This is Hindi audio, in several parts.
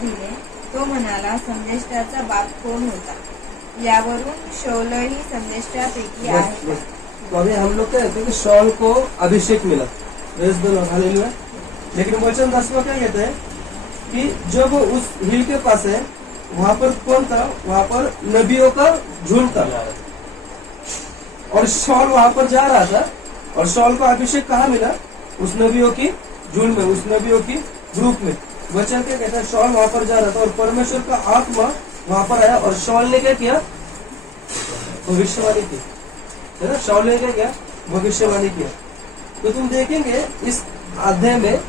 दिले. तो म्हणाला, संदेष्टाचा बाप कोण होता? यावरून शौलही संदेष्टापैकी आहे. तो अभी हम लोग कहते हैं कि शौल को अभिषेक मिला, हालेलुया. लेकिन वचन 10 में क्या कहते हैं कि जब उस हिल के पास है वहां पर कौन था? वहां पर नबियों का झुंड था और शौल वहां पर जा रहा था. और शौल को अभिषेक कहाँ मिला? उस नबियों की झुंड में, उस नबियों की ग्रुप में. वचन क्या कहता है? शौल वहां पर जा रहा था और परमेश्वर का आत्मा वहां पर आया और शौल ने क्या किया? भविष्यवाणी की, है ना. शौल ने क्या किया? भविष्यवाणी किया. तो तुम देखेंगे इस अध्याय में,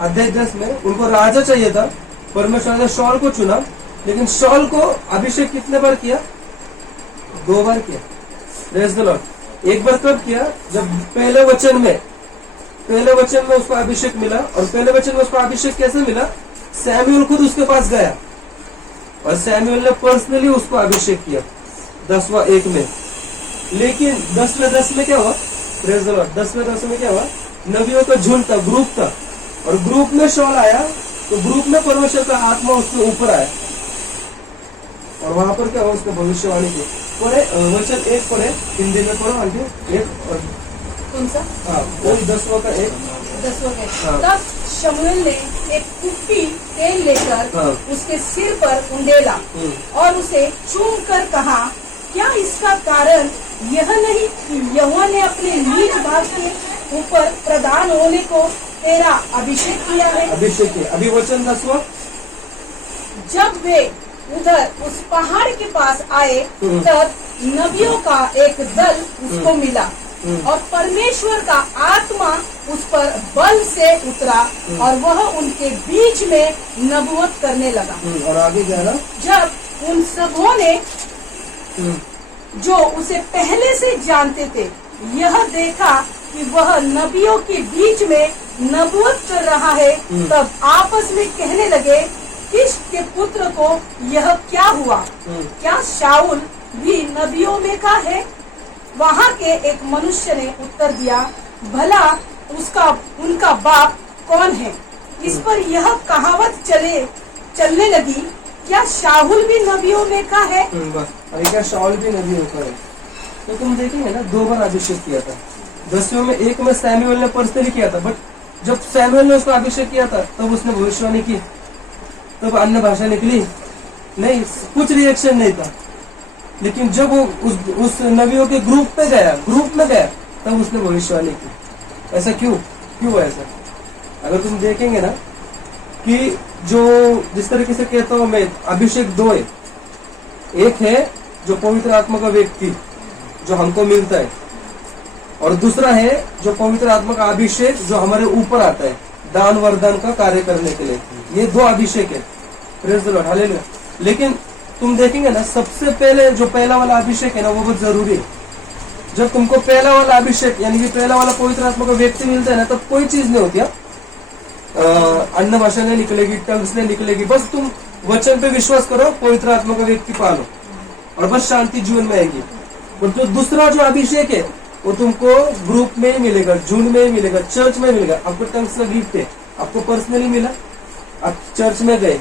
अध्याय 10 में उनको राजा चाहिए था. परमेश्वर ने शौल को चुना, लेकिन शौल को अभिषेक कितने बार किया? 2 बार किया. Praise the Lord. एक बार कब किया? जब पहले वचन में उसको अभिषेक मिला. और पहले वचन में उसको अभिषेक कैसे मिला? सैमुएल खुद उसके पास गया और सैमुएल ने पर्सनली उसको अभिषेक किया 10वां 1 में. लेकिन 10वें 10 में क्या हुआ? Praise the lord. 10वें 10 में क्या हुआ? नबियों का झुंड था, ग्रुप था और ग्रुप में शौल आया. तो ग्रुप में परमेश्वर का आत्मा उसके ऊपर आया और वहां पर क्या हुआ? उसको भविष्यवाणी की. पढ़े वचन 1 पढ़े, हिंदी में पढ़ो. आगे 1 और कौन सा? हाँ, वही 10वां का 1. 10वां का 1. हाँ. तब शमूएल ने एक कुप्पी तेल लेकर हाँ. उसके सिर पर उंडेला और उसे चूम कर कहा, क्या इसका कारण यह नहीं कि यहोवा ने अपने नीच भाग के ऊपर प्रधान होने को तेरा अभिषेक किया है? अभिषेक किया. अभी वचन 10वां. जब वे उधर उस पहाड़ के पास आए तब नबियों का एक दल उसको मिला और परमेश्वर का आत्मा उस पर बल से उतरा और वह उनके बीच में नबूवत करने लगा. और आगे क्या रहा? जब उन सबों ने जो उसे पहले से जानते थे यह देखा कि वह नबियों के बीच में नबूवत कर रहा है, तब आपस में कहने लगे, किश के पुत्र को यह क्या हुआ? क्या शाऊल भी नबियों में का है? वहाँ के एक मनुष्य ने उत्तर दिया, भला उनका बाप कौन है? इस पर यह कहावत चलने लगी, क्या शाऊल भी नबियों में का है? बस. अरे क्या शाऊल भी नबियों का है? तो तुम देखेंगे ना 2 बार अभिषेक किया था. 10वें में 1 में सैमुएल ने पर्सनली किया था. बट जब सैमुएल ने उसको अभिषेक किया था तब उसने भविष्यवाणी की, तब अन्य भाषा निकली नहीं, कुछ रिएक्शन नहीं था. लेकिन जब वो उस नबियों के ग्रुप में गया तब उसने भविष्यवाणी की. ऐसा क्यों ऐसा? अगर तुम देखेंगे ना कि जो जिस तरीके से कहता हूं मैं, अभिषेक 2 है. एक है जो पवित्र आत्मा का व्यक्ति जो हमको मिलता है और दूसरा है जो पवित्र आत्मा का अभिषेक जो हमारे ऊपर आता है दान वरदान का कार्य करने के लिए. ये 2 अभिषेक है. Praise the Lord. हालेलुया. लेकिन तुम देखेंगे ना, सबसे पहले जो पहला वाला अभिषेक है ना वो बहुत जरूरी है. जब तुमको पहला वाला अभिषेक यानी कि पहला वाला पवित्र आत्मा का व्यक्ति मिलता है ना, तब कोई चीज नहीं होती है. अन्य भाषा नहीं निकलेगी, टंग्स नहीं निकलेगी. बस तुम वचन पे विश्वास करो, पवित्र आत्मा का व्यक्ति पालो और बस शांति जीवन में आएगी. और जो दूसरा जो अभिषेक है वो तुमको ग्रुप में ही मिलेगा, झुंड में ही मिलेगा, चर्च में मिलेगा. आपको टंग्स का गिफ्ट है, आपको पर्सनली मिला, आप चर्च में गए,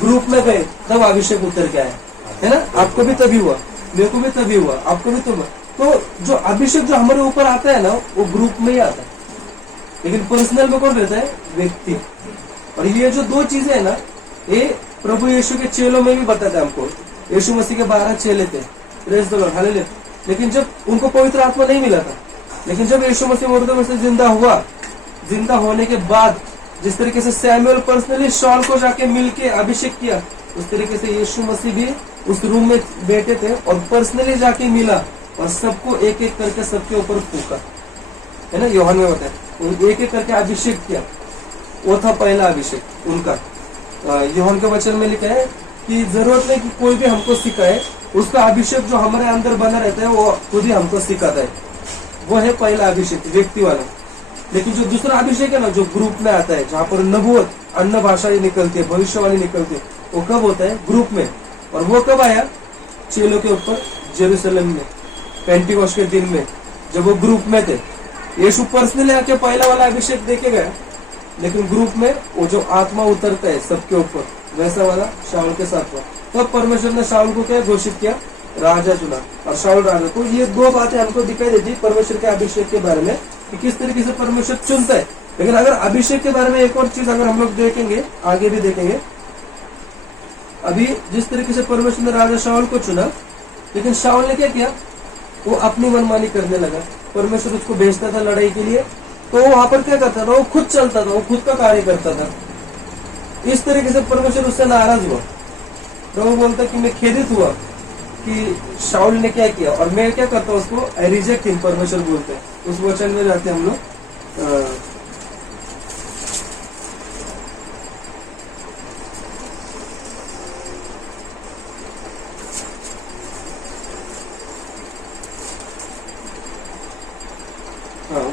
ग्रुप में गए, तब अभिषेक उतर के आया, है ना. आपको भी तभी हुआ, मेरे को भी तभी हुआ, आपको भी तभी. तो जो अभिषेक जो हमारे ऊपर आता है ना वो ग्रुप में ही आता है, लेकिन पर्सनल में कौन रहता है? व्यक्ति. और ये जो 2 चीजें है ना, ये प्रभु यीशु के चेलों में भी बताते हैं हमको. यीशु मसीह के 12 चेले थे. Praise the Lord. हालेलुया. लेकिन जब उनको पवित्र आत्मा नहीं मिला था, लेकिन जब यीशु मसीह मुर्दों में से जिंदा होने के बाद जिस तरीके से सैमुएल पर्सनली शौल को जाके मिलके अभिषेक किया, उस तरीके से यीशु मसीह भी उस रूम में बैठे थे और पर्सनली जाके मिला और सबको एक एक करके सबके ऊपर फूका, है ना. यूहन्ना में बताया एक एक करके अभिषेक किया. वो था पहला अभिषेक उनका. यूहन्ना के वचन में लिखा है कि जरूरत नहीं कि कोई भी हमको सिखाए, उसका अभिषेक जो हमारे अंदर बना रहता है वो खुद ही हमको सिखाता है. वो है पहला अभिषेक, व्यक्ति वाला. लेकिन जो दूसरा अभिषेक है ना, जो ग्रुप में आता है, जहाँ पर नबूवत, अन्य भाषा निकलती है, भविष्यवाणी निकलती है, वो कब होता है? ग्रुप में. और वो कब आया? चेलों के ऊपर जेरूसलम में, पेंटिकोस्ट के दिन में, जब वो ग्रुप में थे. यीशु पर्सनली आके पहला वाला अभिषेक देके गया, लेकिन ग्रुप में वो जो आत्मा उतरता है सबके ऊपर, वैसा वाला शाऊल के साथ हुआ। तब परमेश्वर ने शाऊल को क्या घोषित किया, राजा चुना, और शाऊल राजा को। ये दो बातें हमको दिखाई देती परमेश्वर के अभिषेक के बारे में कि किस तरीके से परमेश्वर चुनता है। लेकिन अगर अभिषेक के बारे में एक और चीज अगर हम लोग देखेंगे, आगे भी देखेंगे, अभी जिस तरीके से परमेश्वर ने राजा शाऊल को चुना, लेकिन शाऊल ने क्या किया, वो अपनी मनमानी करने लगा। परमेश्वर उसको भेजता था लड़ाई के लिए, तो वो वहां पर क्या करता था, वो खुद चलता था, वो खुद का कार्य करता था। इस तरीके से परमेश्वर उससे नाराज हुआ। प्रभु बोलता कि मैं खेदित हुआ कि शाऊल ने क्या किया, और मैं क्या करता हूँ उसको, आई रिजेक्ट हिम, परमेश्वर बोलते हैं। उस वचन में जाते हैं हम लोग,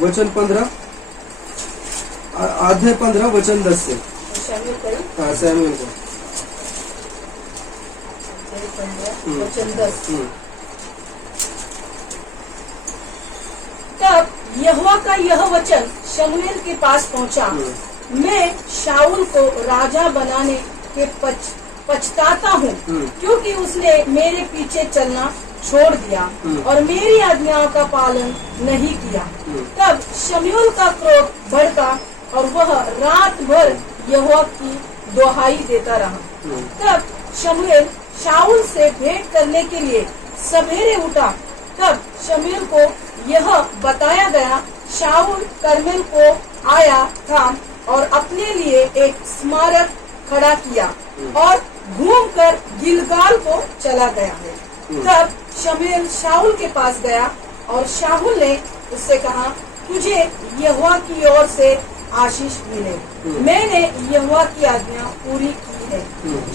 वचन 15, अध्याय 15 वचन 10 से। हाँ, सैमुएल को वचन 10। तब यहोवा का यह वचन शमूएल के पास पहुंचा, मैं शाऊल को राजा बनाने के पछताता हूँ, क्योंकि उसने मेरे पीछे चलना छोड़ दिया और मेरी आज्ञाओं का पालन नहीं किया। तब शमूएल का क्रोध बढ़ता और वह रात भर यहोवा की दुहाई देता रहा। तब शमूएल शाऊल से भेंट करने के लिए सवेरे उठा। तब शमूएल को यह बताया गया, शाऊल कर्मेल को आया था और अपने लिए एक स्मारक खड़ा किया और घूमकर गिलगाल को चला गया है। तब शमूएल शाऊल के पास गया और शाऊल ने उससे कहा, तुझे यहोवा की ओर से आशीष मिले, मैंने यहोवा की आज्ञा पूरी की है।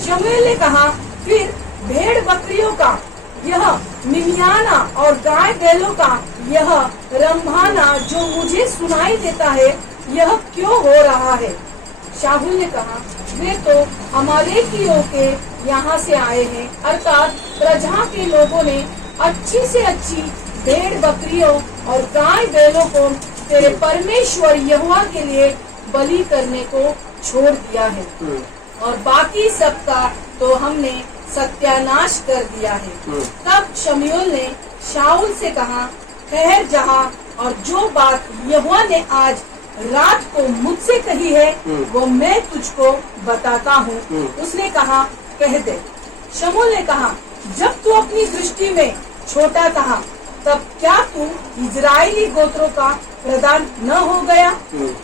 शमूएल ने कहा, फिर भेड़ बकरियों का यह मिमियाना और गाय बैलों का यह रंभाना जो मुझे सुनाई देता है, यह क्यों हो रहा है? शाऊल ने कहा, वे तो अमालेकियों के यहाँ से आए हैं, अर्थात प्रजा के लोगों ने अच्छी से अच्छी भेड़ बकरियों और गाय बैलों को तेरे परमेश्वर यहोवा के लिए बलि करने को छोड़ दिया है, और बाकी सबका तो हमने सत्यानाश कर दिया है। तब शमूएल ने शाऊल से कहा, ठहर जहाँ, और जो बात यहोवा ने आज रात को मुझसे कही है वो मैं तुझको बताता हूँ। उसने कहा, कह दे। शमूएल ने कहा, जब तू अपनी दृष्टि में छोटा था, तब क्या तू इजरायली गोत्रों का प्रधान न हो गया?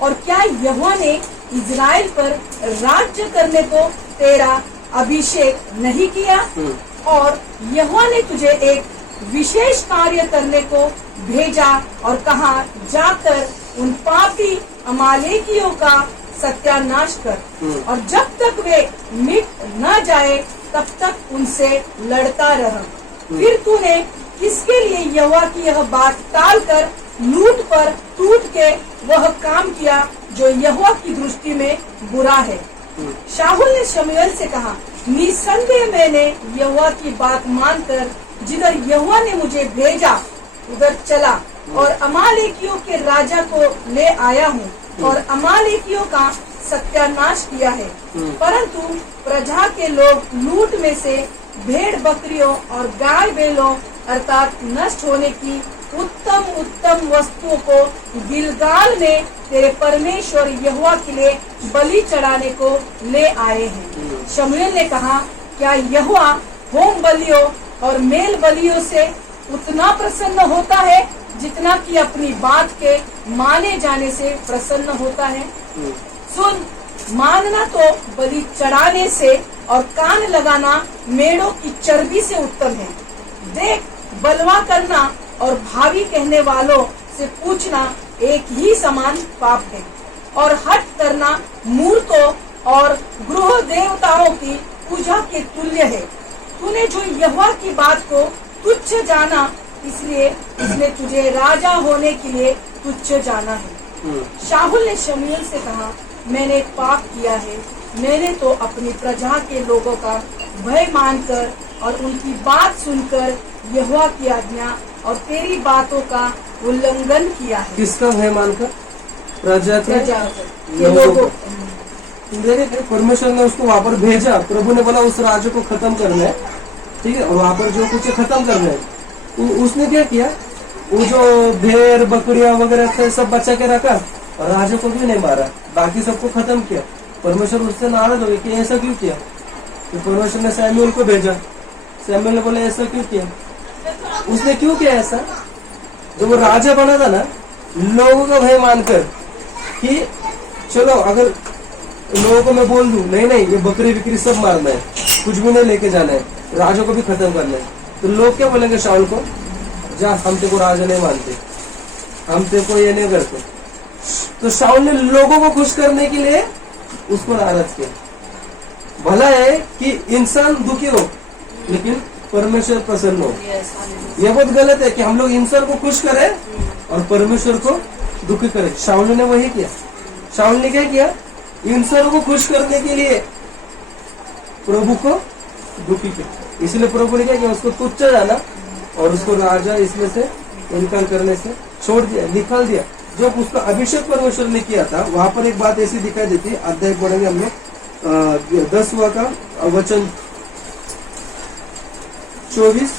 और क्या यहोवा ने इजराइल पर राज्य करने को तेरा अभिषेक नहीं किया? और यहोवा ने तुझे एक विशेष कार्य करने को भेजा और कहा, जाकर उन पापी अमालेकियों का सत्यानाश कर, और जब तक वे मिट न जाए तब तक उनसे लड़ता रह। फिर तूने किसके लिए यहोवा की यह बात टाल कर लूट पर टूट के वह काम किया जो यहोवा की दृष्टि में बुरा है? शाऊल ने शमूएल से कहा, निसंदेह मैंने यहोवा की बात मानकर जिधर यहोवा ने मुझे भेजा उधर चला और अमालेकियों के राजा को ले आया हूँ और अमालेकियों का सत्यानाश किया है। परंतु प्रजा के लोग लूट में से भेड़ बकरियों और गाय बैलों अर्थात नष्ट होने की उत्तम उत्तम वस्तुओं को गिलगाल में तेरे परमेश्वर यहोवा के लिए बलि चढ़ाने को ले आए हैं। शमूएल ने कहा, क्या यहोवा होम बलियों और मेल बलियों से उतना प्रसन्न होता है जितना कि अपनी बात के माने जाने से प्रसन्न होता है? सुन, मानना तो बलि चढ़ाने से और कान लगाना मेढ़ों की चर्बी से उत्तम है। देख, बलवा करना और भावी कहने वालों से पूछना एक ही समान पाप है, और हट करना मूर्तों और गृह देवताओं की पूजा के तुल्य है। तूने जो यहोवा की बात को तुच्छ जाना, इसलिए उसने तुझे राजा होने के लिए तुच्छ जाना है। शाऊल ने शमूएल से कहा, मैंने पाप किया है, मैंने तो अपनी प्रजा के लोगों का भय मानकर और उनकी बात सुनकर यहोवा की आज्ञा और तेरी बातों का उल्लंघन किया है। किसका भय मानकर? प्रजा के लोगों। तुम देखे परमेश्वर ने उसको वहां पर भेजा, प्रभु ने बोला उस राज्य को खत्म करना है, ठीक है, और वहां पर जो कुछ खत्म करना है, तो उसने क्या किया, वो जो भेड़ बकरियां वगैरह थे सब बचा के रखा और राजा को भी नहीं मारा, बाकी सबको खत्म किया। परमेश्वर उससे नाराज हो गए कि ऐसा क्यों किया। तो परमेश्वर ने सैमुएल को भेजा, सैमुएल ने बोला ऐसा क्यों किया। उसने क्यों किया ऐसा, जब वो राजा बना था ना, लोगों का भय मानकर कि चलो अगर लोगों को मैं बोल दूं नहीं नहीं ये बकरी बिक्री सब मारना है, कुछ भी नहीं लेके जाना है, राजा को भी खत्म करना है, तो लोग क्या बोलेंगे शाऊल को, जा हम तेरे को राजा नहीं मानते, हम तेरे को ये नहीं करते। तो शाऊल ने लोगों को खुश करने के लिए उसको नाराज किया। भला है कि इंसान दुखी हो लेकिन परमेश्वर प्रसन्न हो। यह बहुत गलत है कि हम लोग इंसान को खुश करें और परमेश्वर को दुखी करें। शाऊल ने वही किया। शाऊल ने क्या किया, इंसान को खुश करने के लिए प्रभु को दुखी किया। इसलिए प्रभु ने क्या किया, उसको तुच्छ जाना और उसको राजा इसमें से इनकार करने से छोड़ दिया, निकाल दिया। जब उसका अभिषेक परमेश्वर ने किया था, वहां पर एक बात ऐसी दिखाई देती है, अध्याय पढ़ेंगे हम लोग 10वां का वचन 24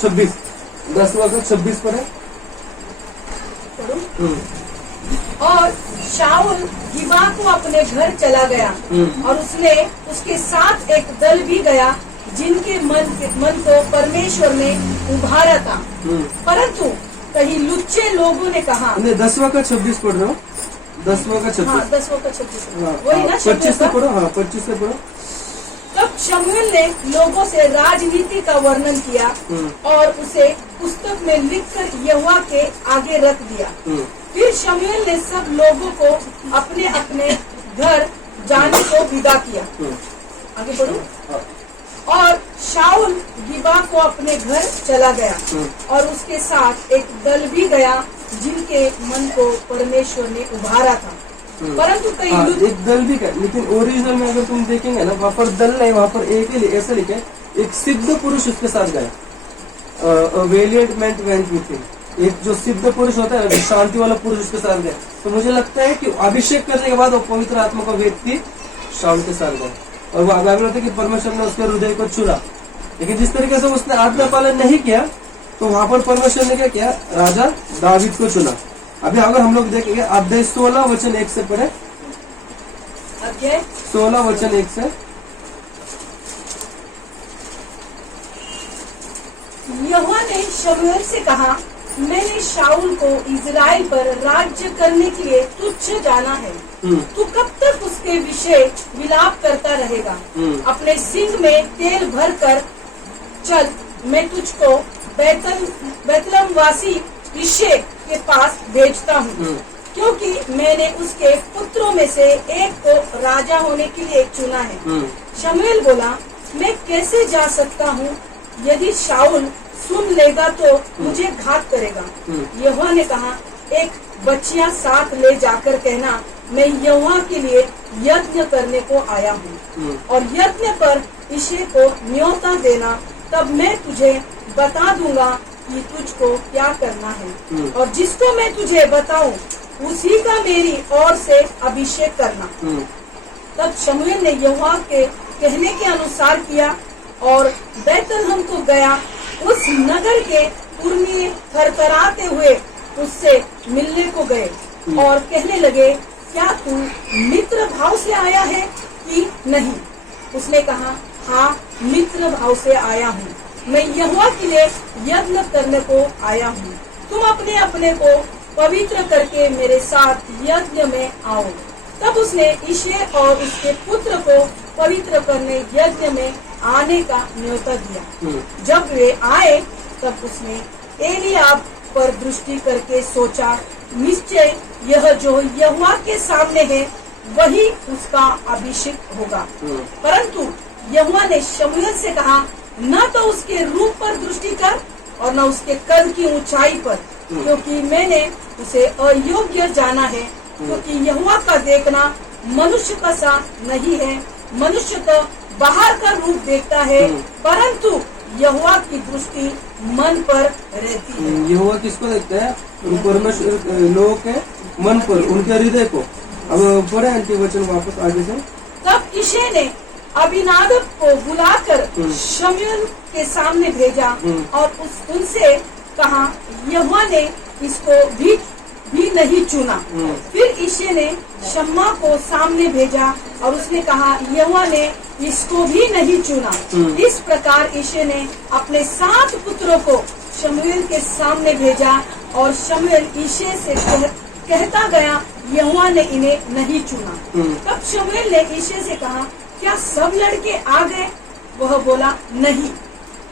26, 10वां का 26 पर है। और शाऊल गिबा को अपने घर चला गया और उसने उसके साथ एक दल भी गया जिनके मन को परमेश्वर ने उभारा था। परंतु कहीं लुच्चे लोगों ने कहा, 10वां का 26 पढ़ रहा हूँ, 10वां का 26, हाँ 10वां का 26, वही ना 25 से पढ़ो, हाँ 25 से पढ़ो। तब शमूएल ने लोगों से राजनीति का वर्णन किया और उसे पुस्तक में लिखकर यहोवा के आगे रख दिया। फिर शमूएल ने सब लोगों को अपने अपने घर जाने को विदा किया। आगे बढ़ो। और शाऊल गिबा को अपने घर चला गया और उसके साथ एक दल भी गया जिनके मन को परमेश्वर ने उभारा था। परंतु कई एक दल भी का, लेकिन ओरिजिनल में अगर तुम देखेंगे ना, वहाँ पर दल नहीं, वहाँ पर एक ही ऐसे लिखे, एक सिद्ध पुरुष उसके साथ गया, valiant man went with him. एक जो सिद्ध पुरुष होता है, शांति वाला पुरुष उसके साथ गया। तो मुझे लगता है कि अभिषेक करने के बाद वो पवित्र आत्मा का व्यक्ति शाऊल के साथ गया और वो बाइबल होता है कि परमेश्वर ने उसके हृदय को छुड़ा। लेकिन जिस तरीके से उसने आज्ञा पालन नहीं किया, तो वहां पर परमेश्वर ने क्या किया, राजा दावीद को चुना। अभी अगर हम लोग देखेंगे अध्याय 16 वचन 1 से पढ़े, अध्याय 16 वचन 1 से। यहोवा ने शमूएल से कहा, मैंने शाऊल को इजराइल पर राज्य करने के लिए तुच्छ जाना है। तू कब तक उसके विषय विलाप करता रहेगा? अपने सिंह में तेल भर कर चल, मैं तुझको बैतलम वासी यिशै के पास भेजता हूँ, क्योंकि मैंने उसके पुत्रों में से एक को राजा होने के लिए चुना है। शमूएल बोला, मैं कैसे जा सकता हूँ? यदि शाऊल सुन लेगा तो मुझे घात करेगा। यहोवा ने कहा, एक बच्चियां साथ ले जाकर कहना, मैं यहोवा के लिए यज्ञ करने को आया हूँ, और यज्ञ पर यिशै को न्योता देना, तब मैं तुझे बता दूंगा कि तुझको क्या करना है, और जिसको मैं तुझे बताऊं उसी का मेरी ओर से अभिषेक करना। तब शमूएल ने यहोवा के कहने के अनुसार किया और बैतलहम को गया। उस नगर के पुरनिये थरथराते हुए उससे मिलने को गए और कहने लगे, क्या तू मित्र भाव से आया है कि नहीं? उसने कहा, हाँ मित्र भाव से आया हूँ, मैं यहोवा के लिए यज्ञ करने को आया हूँ। तुम अपने अपने को पवित्र करके मेरे साथ यज्ञ में आओ। तब उसने यिशै और उसके पुत्र को पवित्र करने यज्ञ में आने का न्योता दिया। जब वे आए तब उसने एलियाब पर दृष्टि करके सोचा, निश्चय यह जो यहोवा के सामने है वही उसका अभिषेक होगा। परंतु यहोवा ने शमूएल से कहा, न तो उसके रूप पर दृष्टि कर और न उसके कद की ऊंचाई पर, क्योंकि मैंने उसे अयोग्य जाना है। क्योंकि यहोवा का देखना मनुष्य का सा नहीं है। मनुष्य तो बाहर का रूप देखता है, परंतु यहोवा की दृष्टि मन पर रहती है। यहोवा किसको देखता है? परमेश्वर लोगों के मन पर, उनके हृदय को। अब पढ़े आंटी वचन वापस आगे से। तब यिशै ने अबीनादब को बुलाकर शमूएल के सामने भेजा और उनसे कहा, यहोवा ने इसको भी नहीं चुना। फिर यिशै ने शम्मा को सामने भेजा और उसने कहा, यहोवा ने इसको भी नहीं चुना। इस प्रकार यिशै ने अपने 7 पुत्रों को शमूएल के सामने भेजा और शमूएल यिशै से कहता गया, यहोवा ने इन्हें नहीं चुना। तब शमूएल ने यिशै से कहा, क्या सब लड़के आ गए? वह बोला, नहीं,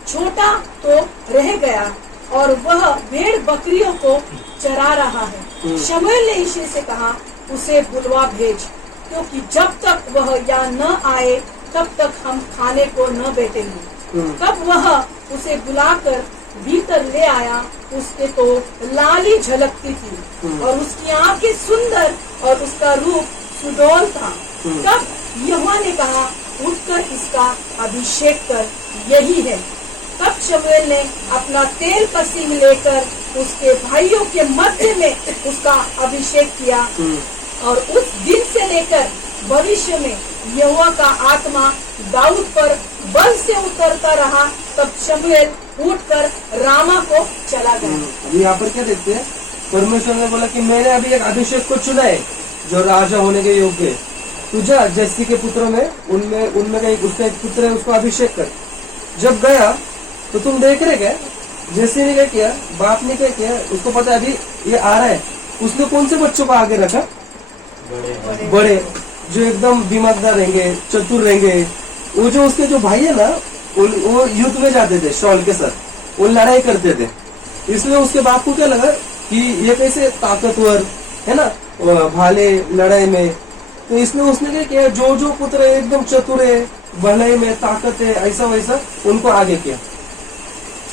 छोटा तो रह गया और वह भेड़ बकरियों को चरा रहा है। शमूएल ने यिशै से कहा, उसे बुलवा भेज, क्योंकि जब तक वह यहाँ न आए तब तक हम खाने को न बैठेंगे। तब वह उसे बुलाकर भीतर ले आया। उसके तो लाली झलकती थी और उसकी आंखें सुंदर और उसका रूप सुडौल था। तब यहोवा ने कहा, उठकर इसका अभिषेक कर, यही है। तब शमूएल ने अपना तेल पसीम लेकर उसके भाइयों के मध्य में उसका अभिषेक किया और उस दिन से लेकर भविष्य में यहोवा का आत्मा दाऊद पर बल से उतरता रहा। तब शमूएल उठकर रामा को चला गया। अभी यहाँ पर क्या देखते हैं, परमेश्वर ने बोला कि मैंने अभी एक अभिषेक को चुना है जो राजा होने के योग्य है। तू जा जस्सी के पुत्रों में उनमें का उसका एक पुत्र है, उसको अभिषेक कर। जब गया तो तुम देख रहे क्या, जस्सी ने क्या किया, बाप ने क्या किया, उसको पता है अभी ये आ रहा है। उसने कौन से बच्चों को आगे रखा? बड़े, जो एकदम दिमागदार रहेंगे, चतुर रहेंगे। वो जो उसके जो भाई है ना, वो युद्ध में जाते थे शॉल के साथ, वो लड़ाई करते थे। इसलिए उसके बाप को क्या लगा कि ये कैसे ताकतवर है ना, भाले लड़ाई में। तो इसलिए उसने क्या किया, जो पुत्र है एकदम चतुर है, भलाई में ताकत है, ऐसा वैसा उनको आगे किया।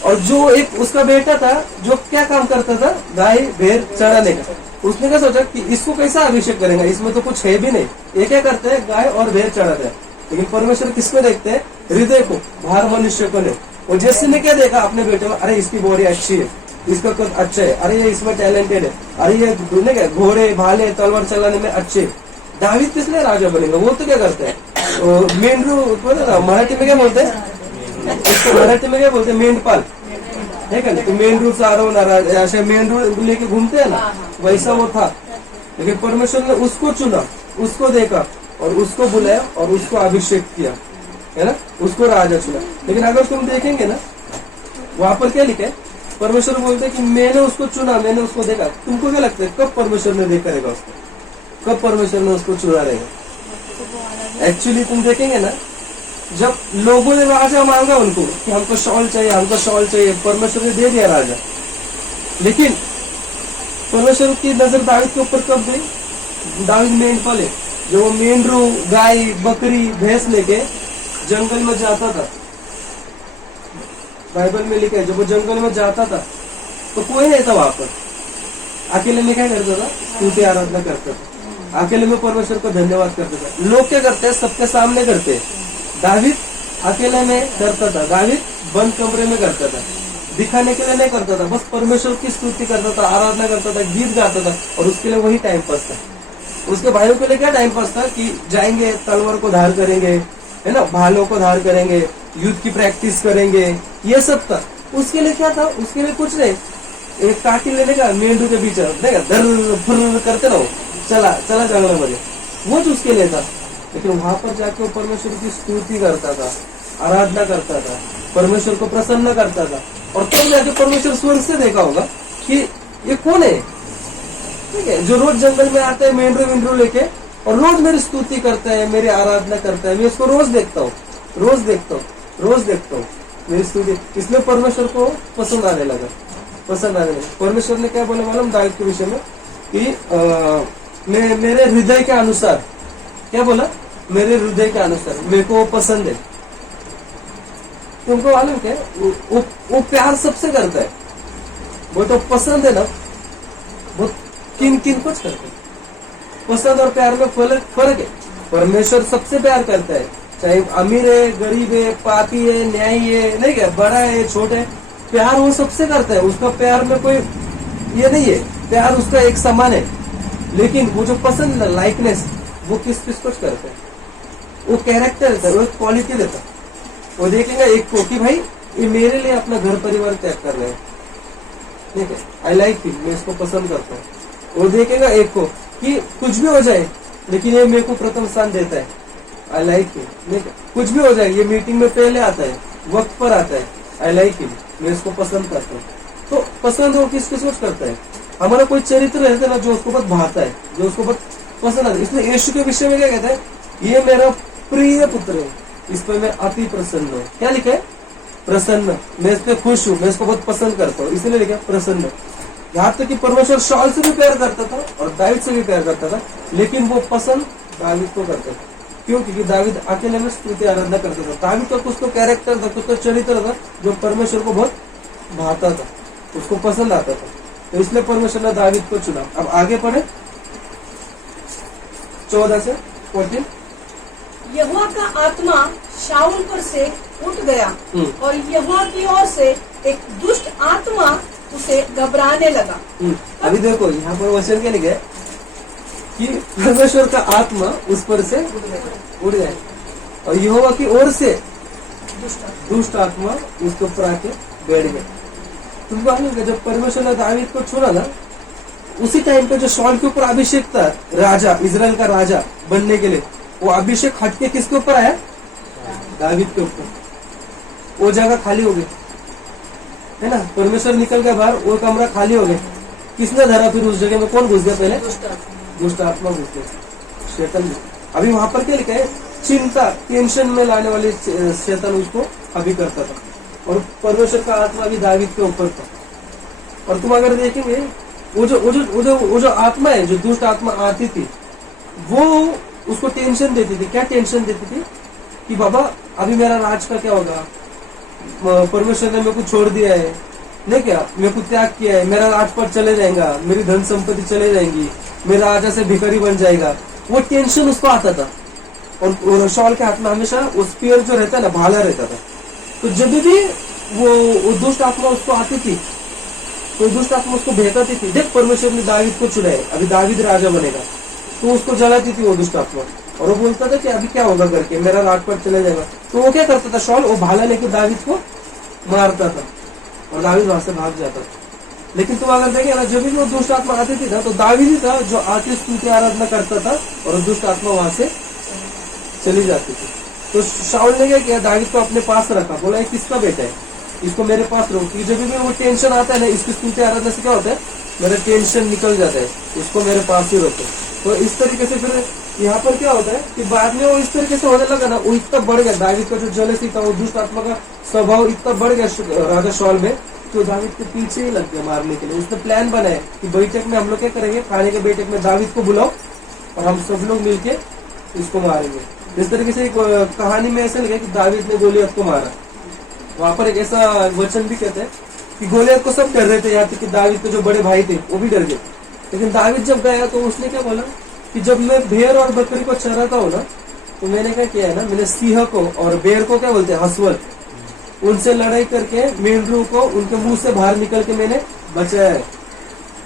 और जो एक उसका बेटा था जो क्या काम करता था, गाय भेड़ चराने का, उसने क्या सोचा कि इसको कैसा अभिषेक करेंगे, इसमें तो कुछ है भी नहीं। ये क्या करते हैं, गाय और भेड़ चढ़ाते हैं। लेकिन परमेश्वर किसको देखते हैं? हृदय को, बाहर मनुष्य को नहीं। और जैसे ने क्या देखा अपने बेटे में, अरे इसकी बॉडी अच्छी है, इसका कद अच्छा है, अरे ये इसमें टैलेंटेड है, अरे ये घोड़े भाले तलवार चलाने में अच्छे। दावीद किस लिए राजा बनेगा? वो तो क्या करते हैं, मेंढरू, मराठी में क्या बोलते हैं इसको, मराठी में क्या बोलते हैं, मेंढपाल है क्या? तो मेंढरू चारवणारा, ऐसे मेंढरू लेके घूमते हैं ना, वैसा वो था। लेकिन परमेश्वर ने उसको चुना, उसको देखा और उसको बुलाया और उसको अभिषेक किया, है ना, उसको राजा चुना। लेकिन अगर तुम देखेंगे ना, वहां पर क्या लिखा है, परमेश्वर बोलते हैं कि मैंने उसको चुना, मैंने उसको देखा। तुमको क्या लगता है कब परमेश्वर ने देखा रहेगा उसको, कब परमेश्वर ने उसको चुना रहेगा? एक्चुअली तुम देखेंगे ना, जब लोगों ने राजा मांगा उनको कि हमको शॉल चाहिए, हमको शॉल चाहिए, परमेश्वर ने दे दिया राजा। लेकिन परमेश्वर की नजर दावीद के ऊपर कब गई? दावीद मेंढपाल है, जो वो मेंढरू गाय बकरी भैंस लेके जंगल में जाता था। बाइबल में लिखा है जब वो जंगल में जाता था तो कोई नहीं था वहां पर, अकेले में क्या करता था, स्तुति आराधना करता था, अकेले में परमेश्वर को धन्यवाद करता था। लोग क्या करते हैं, सबके सामने करते हैं। दावीद अकेले में करता था, दावीद बंद कमरे में करता था, दिखाने के लिए नहीं करता था, बस परमेश्वर की स्तुति करता था, आराधना करता था, गीत गाता था, और उसके लिए वही टाइम पास था। उसके भाइयों के लिए क्या टाइम पास था कि जाएंगे तलवार को धार करेंगे, है ना, भालों को धार करेंगे, युद्ध की प्रैक्टिस करेंगे, ये सब था। उसके लिए क्या था, उसके लिए कुछ नहीं, एक काटी लेने का मेंढू के बीच देगा, दर फुर करते रहो, चला जंगल में, वो जो उसके लिए था। लेकिन वहां पर जाके वो परमेश्वर की स्तुति करता था, आराधना करता था, परमेश्वर को प्रसन्न करता था। और तब जाके परमेश्वर स्वर्ग से देखा होगा कि ये कौन है, ठीक है, जो रोज जंगल में आता है मेंढरू लेके और रोज मेरी स्तुति करता है, मेरी आराधना करता है। मैं इसको रोज देखता हूँ मेरी स्तुति। इसलिए परमेश्वर को पसंद आने लगा। परमेश्वर ने क्या बोला मालूम दाऊद के विषय में कि मेरे हृदय के अनुसार, क्या बोला, मेरे हृदय के अनुसार मेरे को पसंद है। तुमको मालूम क्या, वो प्यार सबसे करता है, वो तो पसंद है ना, वो किन कुछ करते हैं। पसंद और प्यार में फर्क है। परमेश्वर सबसे प्यार करता है, चाहे अमीर है, गरीब है, पापी है, न्यायी है, नहीं क्या, बड़ा है, छोटा है, प्यार वो सबसे करता है। उसका प्यार में कोई ये नहीं है, प्यार उसका एक समान है। लेकिन वो जो पसंद लाइकनेस वो किस किस कुछ करते हैं, वो कैरेक्टर देता है, वो क्वालिटी देता है। वो देखेगा एक को कि भाई ये मेरे लिए अपना घर परिवार त्याग कर रहे हैं, ठीक है, आई लाइक हिम, मैं इसको पसंद करता हूँ। वो देखेगा एक को कि कुछ भी हो जाए लेकिन ये मेरे को प्रथम स्थान देता है, आई लाइक हिम। कुछ भी हो जाए ये मीटिंग में पहले आता है, वक्त पर आता है, आई लाइक हिम, मैं इसको पसंद करता हूँ। तो पसंद वो किस किस कुछ करता है। हमारा कोई चरित्र रहता है ना जो उसको बहुत भाता है, जो उसको बहुत पसंद आता है। इसलिए यीशु के विषय में क्या कहता है, ये मेरा प्रिय पुत्र है, इस पर मैं अति प्रसन्न हूँ। क्या लिखा है, प्रसन्न, मैं इस पे खुश हूँ, मैं इसको बहुत पसंद करता हूँ, इसलिए लिखा प्रसन्न। यहाँ तक कि परमेश्वर शाऊल से भी प्यार करता था और दावीद से भी प्यार करता था, लेकिन वो पसंद दावीद को करता था। क्यों? क्योंकि दावीद अकेले में स्तुति आराधना करता था। दावीद का कुछ तो कैरेक्टर था, कुछ तो चरित्र था जो परमेश्वर को बहुत भाता था, उसको पसंद आता था, तो इसलिए परमेश्वर ने दावीद को चुना। अब आगे पढ़े 14 से 14। यहोवा का आत्मा शाऊल पर से उठ गया और यहोवा की ओर से एक दुष्ट आत्मा उसे घबराने लगा। अभी देखो यहाँ पर वचन क्या लिखा है कि परमेश्वर का आत्मा उस पर से उड़ गया और यहोवा की ओर से दुष्ट आत्मा उसके ऊपर आके बैठ गया। तुमको मालूम है जब परमेश्वर ने दावीद को चुना ना, उसी टाइम पे जो शाऊल के ऊपर अभिषेक था राजा, इजराइल का राजा बनने के लिए, वो अभिषेक हटके किसके ऊपर आया, दावीद के ऊपर। वो जगह खाली हो गई है ना, परमेश्वर निकल गया बाहर, वो कमरा खाली हो गया। किसने धरा फिर उस जगह में, कौन घुस गया पहले, दुष्ट आत्मा घुस गया, शैतान। अभी वहां पर क्या लिखा है, चिंता टेंशन में लाने वाली शैतान उसको अभी करता था और परमेश्वर का आत्मा भी दावीद के ऊपर था। और तुम अगर देखेंगे वो जो आत्मा है, जो दुष्ट आत्मा आती थी, वो उसको टेंशन देती थी। क्या टेंशन देती थी कि बाबा अभी मेरा राज का क्या होगा, परमेश्वर ने मेरे को छोड़ दिया है, नहीं क्या, मेरे को त्याग किया है, मेरा राज पर चले जाएगा, मेरी धन संपत्ति चले जाएंगी, मेरा राजा से भिखारी बन जाएगा। वो टेंशन उसको आता था और शाऊल के हाथ में हमेशा वो स्पीयर जो रहता है ना, भाला रहता था। तो जब भी वो दुष्ट आत्मा उसको आती थी तो दुष्ट आत्मा उसको भेजती थी, देख परमेश्वर ने दावीद को चुना है, अभी दावीद राजा बनेगा, तो उसको जलाती थी वो दुष्ट आत्मा और वो बोलता था कि अभी क्या होगा करके, मेरा राज पर चला जाएगा। तो वो क्या करता था, शाऊल वो भाला लेके दावीद को मारता था और दावीद वहां से भाग जाता था। लेकिन तुम अगर देखे ना, जब भी वो दुष्ट आत्मा आती थी ना, तो दावीद ही था जो आके स्तुति आराधना करता था और दुष्ट आत्मा वहां से चली जाती थी। तो शाऊल ने क्या किया, दावीद को अपने पास रखा, बोला ये किसका बेटा है, इसको मेरे पास रखो। क्योंकि जब भी वो टेंशन आता है ना, इसकी स्तुति आराधना से क्या होता है, मेरा टेंशन निकल जाता है, इसको मेरे पास ही रखो। तो इस तरीके से फिर यहाँ पर क्या होता है कि बाद में वो इस तरीके से होने लगा ना, वो इतना बढ़ गया, दावीद का जो जेलसी था, वो दुष्ट आत्मा का स्वभाव इतना बढ़ गया राजा शाऊल में, तो दावीद के पीछे ही लग गया मारने के लिए। उसने प्लान बनाया कि बैठक में हम लोग क्या करेंगे, खाने के बैठक में दावीद को बुलाओ और हम सब लोग मिलके इसको मारेंगे। इस तरीके से एक कहानी में ऐसा लगा कि दावीद ने गोलियत को मारा। वहां पर एक ऐसा वचन भी कहते हैं कि गोलियत को सब डर रहे थे, यहाँ तक कि दावीद के जो बड़े भाई थे वो भी डर गए। लेकिन दावीद जब गया तो उसने क्या बोला कि जब मैं भेड़ और बकरी को चराता हूँ ना, तो मैंने क्या किया है ना, मैंने सिंह को और भेड़ को क्या बोलते हैं, हंसवल, उनसे लड़ाई करके मेंढरों को उनके मुंह से बाहर निकल के मैंने बचाया है।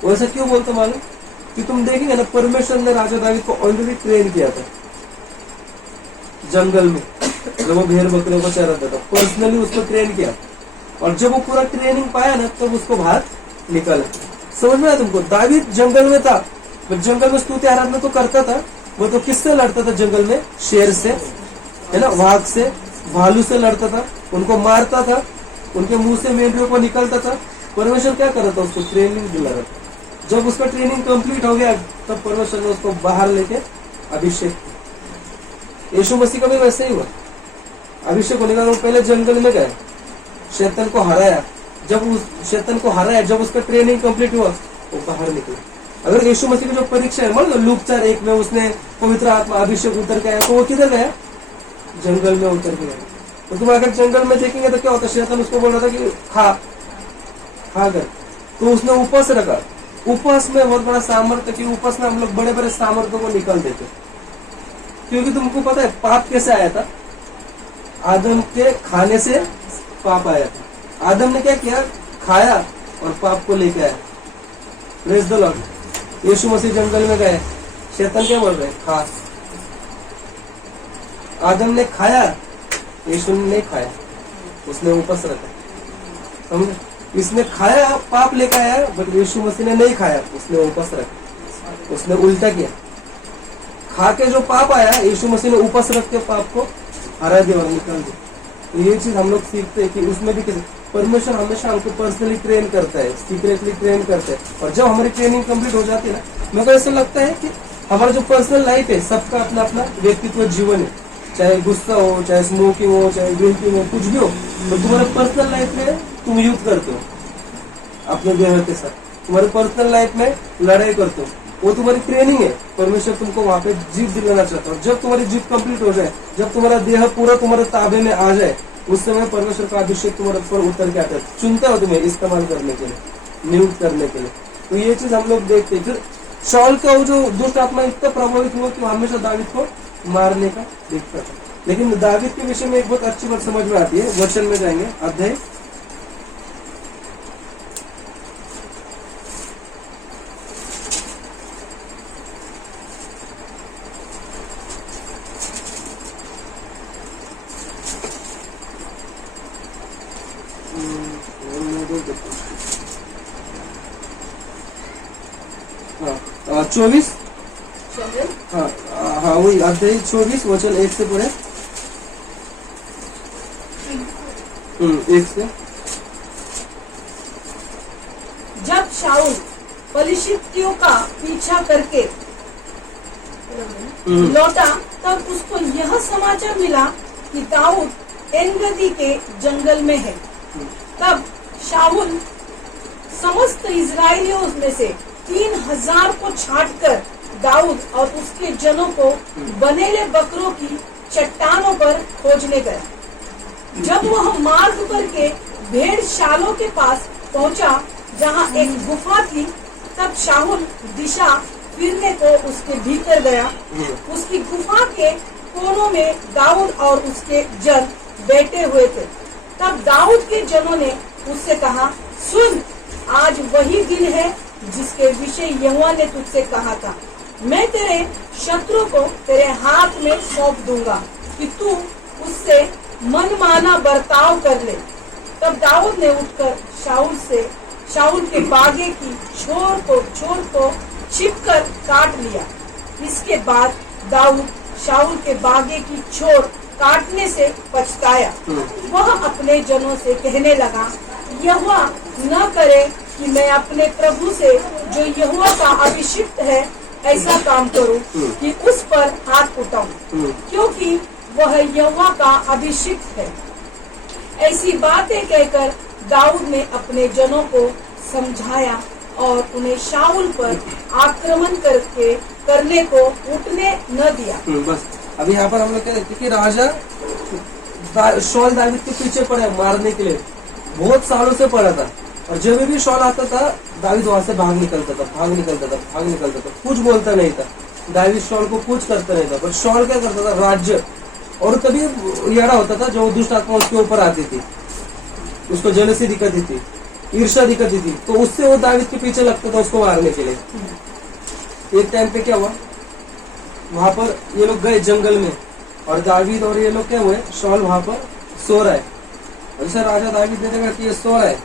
वैसा क्यों बोलता मालूम, कि तुम देखेंगे ना, परमेश्वर ने राजा दावीद को ऑलरेडी ट्रेन किया था जंगल में, जब वो भेड़ बकरियों को चराता था, पर्सनली उसको ट्रेन किया। और जब वो पूरा ट्रेनिंग पाया ना, तब उसको बाहर निकाला। समझ में आया तुमको, दावीद जंगल में था, जंगल में स्तुति आराधना तो करता था, वो तो किससे लड़ता था जंगल में, शेर से, है ना, वाघ से, भालू से लड़ता था, उनको मारता था, उनके मुंह से मेंढरों को निकलता था। परमेश्वर क्या कर रहा था, उसको ट्रेनिंग दिला रहा था। जब उसका ट्रेनिंग कंप्लीट हो गया, तब परमेश्वर ने उसको बाहर लेके अभिषेक। यीशु मसीह का भी वैसे ही हुआ, अभिषेक होने का पहले जंगल में गए, शैतान को हराया। जब उस शैतान को हराया, जब उसका ट्रेनिंग कंप्लीट हुआ, वो बाहर निकला। अगर यीशु मसीह की जो परीक्षा है, मान लो लूक 4:1 में उसने पवित्र आत्मा अभिषेक उतर के आया, तो वो किधर गया, जंगल में उतर के गया। तो तुम अगर जंगल में देखेंगे तो क्या होता है, शैतान उसको बोल रहा था कि खा कर, तो उसने उपवास रखा। उपवास में बहुत बड़ा सामर्थ्य, कि उपवास में हम लोग बड़े बड़े सामर्थ्यों को निकाल देते। क्योंकि तुमको पता है पाप कैसे आया था, आदम के खाने से पाप आया था। आदम ने क्या किया, खाया और पाप को लेके आया। Praise the lord. यीशु मसीह जंगल में गए, शैतान क्या बोल रहे हैं? खा। आदम ने खाया, यीशु ने नहीं खाया, उसने उपवास रखा। समझे? इसने खाया, पाप लेकर आया, बट यीशु मसीह ने नहीं खाया, उसने उपवास रखा, उसने उल्टा किया। खा के जो पाप आया, यीशु मसीह ने उपवास रख के पाप को हरा दिया और निकाल दिया। तो ये चीज हम लोग सीखते हैं कि उसमें भी परमेश्वर हमेशा हमको पर्सनली ट्रेन करता है, सीक्रेटली ट्रेन करता है। और जब हमारी ट्रेनिंग कंप्लीट हो जाती है ना, मेरे को ऐसा लगता है कि हमारा जो पर्सनल लाइफ है, सबका अपना अपना व्यक्तित्व जीवन है। चाहे गुस्सा हो, चाहे स्मोकिंग हो, चाहे ड्रिंकिंग हो, कुछ भी हो, तो तुम्हारे पर्सनल लाइफ में तुम युद्ध करते हो अपने देह के साथ। तुम्हारे पर्सनल लाइफ में लड़ाई करते हो, वो तुम्हारी ट्रेनिंग है। परमेश्वर तुमको वहां पे जीत दिलाना चाहता है। जब तुम्हारी जीत कंप्लीट हो जाए, जब तुम्हारा देह पूरा तुम्हारे ताबे में आ जाए, उस समय परमेश्वर का अभिषेक तुम्हारे ऊपर उतर के आता है, चुनता है तुम्हें इस्तेमाल करने के लिए, नियुक्त करने के लिए। तो ये चीज हम लोग देखते हैं। फिर शाऊल का वो जो दुष्ट आत्मा इतना प्रभावित हुआ कि हमेशा दावीद को मारने का देखता था। लेकिन दावीद के विषय में एक बहुत अच्छी बात समझ में आती है। वचन में जाएंगे, अध्याय 24, हाँ वही अध्याय 24 वचन 1 से पढ़े। 1 से। जब शाऊल फलिश्तियों का पीछा करके लौटा, तब उसको यह समाचार मिला कि दाऊद एनगदी के जंगल में है। तब शाऊल समस्त इजरायलियों में से 3000 को छांटकर दाऊद और उसके जनों को बनेले बकरों की चट्टानों पर खोजने गया। जब वह मार्ग पर के भेड़ शालों के पास पहुंचा, जहां एक गुफा थी, तब शाऊल दिशा फिरने को उसके भीतर गया। उसकी गुफा के कोनों में दाऊद और उसके जन बैठे हुए थे। तब दाऊद के जनों ने उससे कहा, सुन, आज वही दिन है जिसके विषय यहोवा ने तुझसे कहा था, मैं तेरे शत्रु को तेरे हाथ में सौंप दूंगा कि तू उससे मनमाना बर्ताव कर ले। तब दाऊद ने उठकर शाऊल के बागे की छोर को छिपकर काट लिया। इसके बाद दाऊद शाऊल के बागे की छोर काटने से पछताया। वह अपने जनों से कहने लगा, यहोवा न करे कि मैं अपने प्रभु से जो यहोवा का अभिषिक्त है ऐसा काम करूं कि उस पर हाथ उठाऊं, क्योंकि वह यहोवा का अभिषिक्त है। ऐसी बातें कहकर दाऊद ने अपने जनों को समझाया और उन्हें शाऊल पर आक्रमण करने को उठने न दिया। बस अभी यहाँ पर हम लोग क्या देखते कि राजा शाऊल दाऊद के पीछे पड़ा मारने के लिए, बहुत सालों से पड़ा था। और जब भी शाऊल आता था, दाऊद वहां से भाग निकलता था, कुछ बोलता नहीं था। दाऊद शाऊल को कुछ करता नहीं था, पर शाऊल क्या करता था, राज्य और कभी यारा होता था जो दुष्ट आत्मा उसके ऊपर आती थी, उसको जेलसी दिखाती थी, ईर्ष्या दिखाती थी, तो उससे वो दाऊद के पीछे लगता था उसको मारने के लिए। एक टाइम पे क्या हुआ, वहां पर ये लोग गए जंगल में और दाऊद और ये लोग क्या हुए, शाऊल वहां पर सो रहा है। जैसे राजा दाऊद ने देखा कि ये सो रहा है,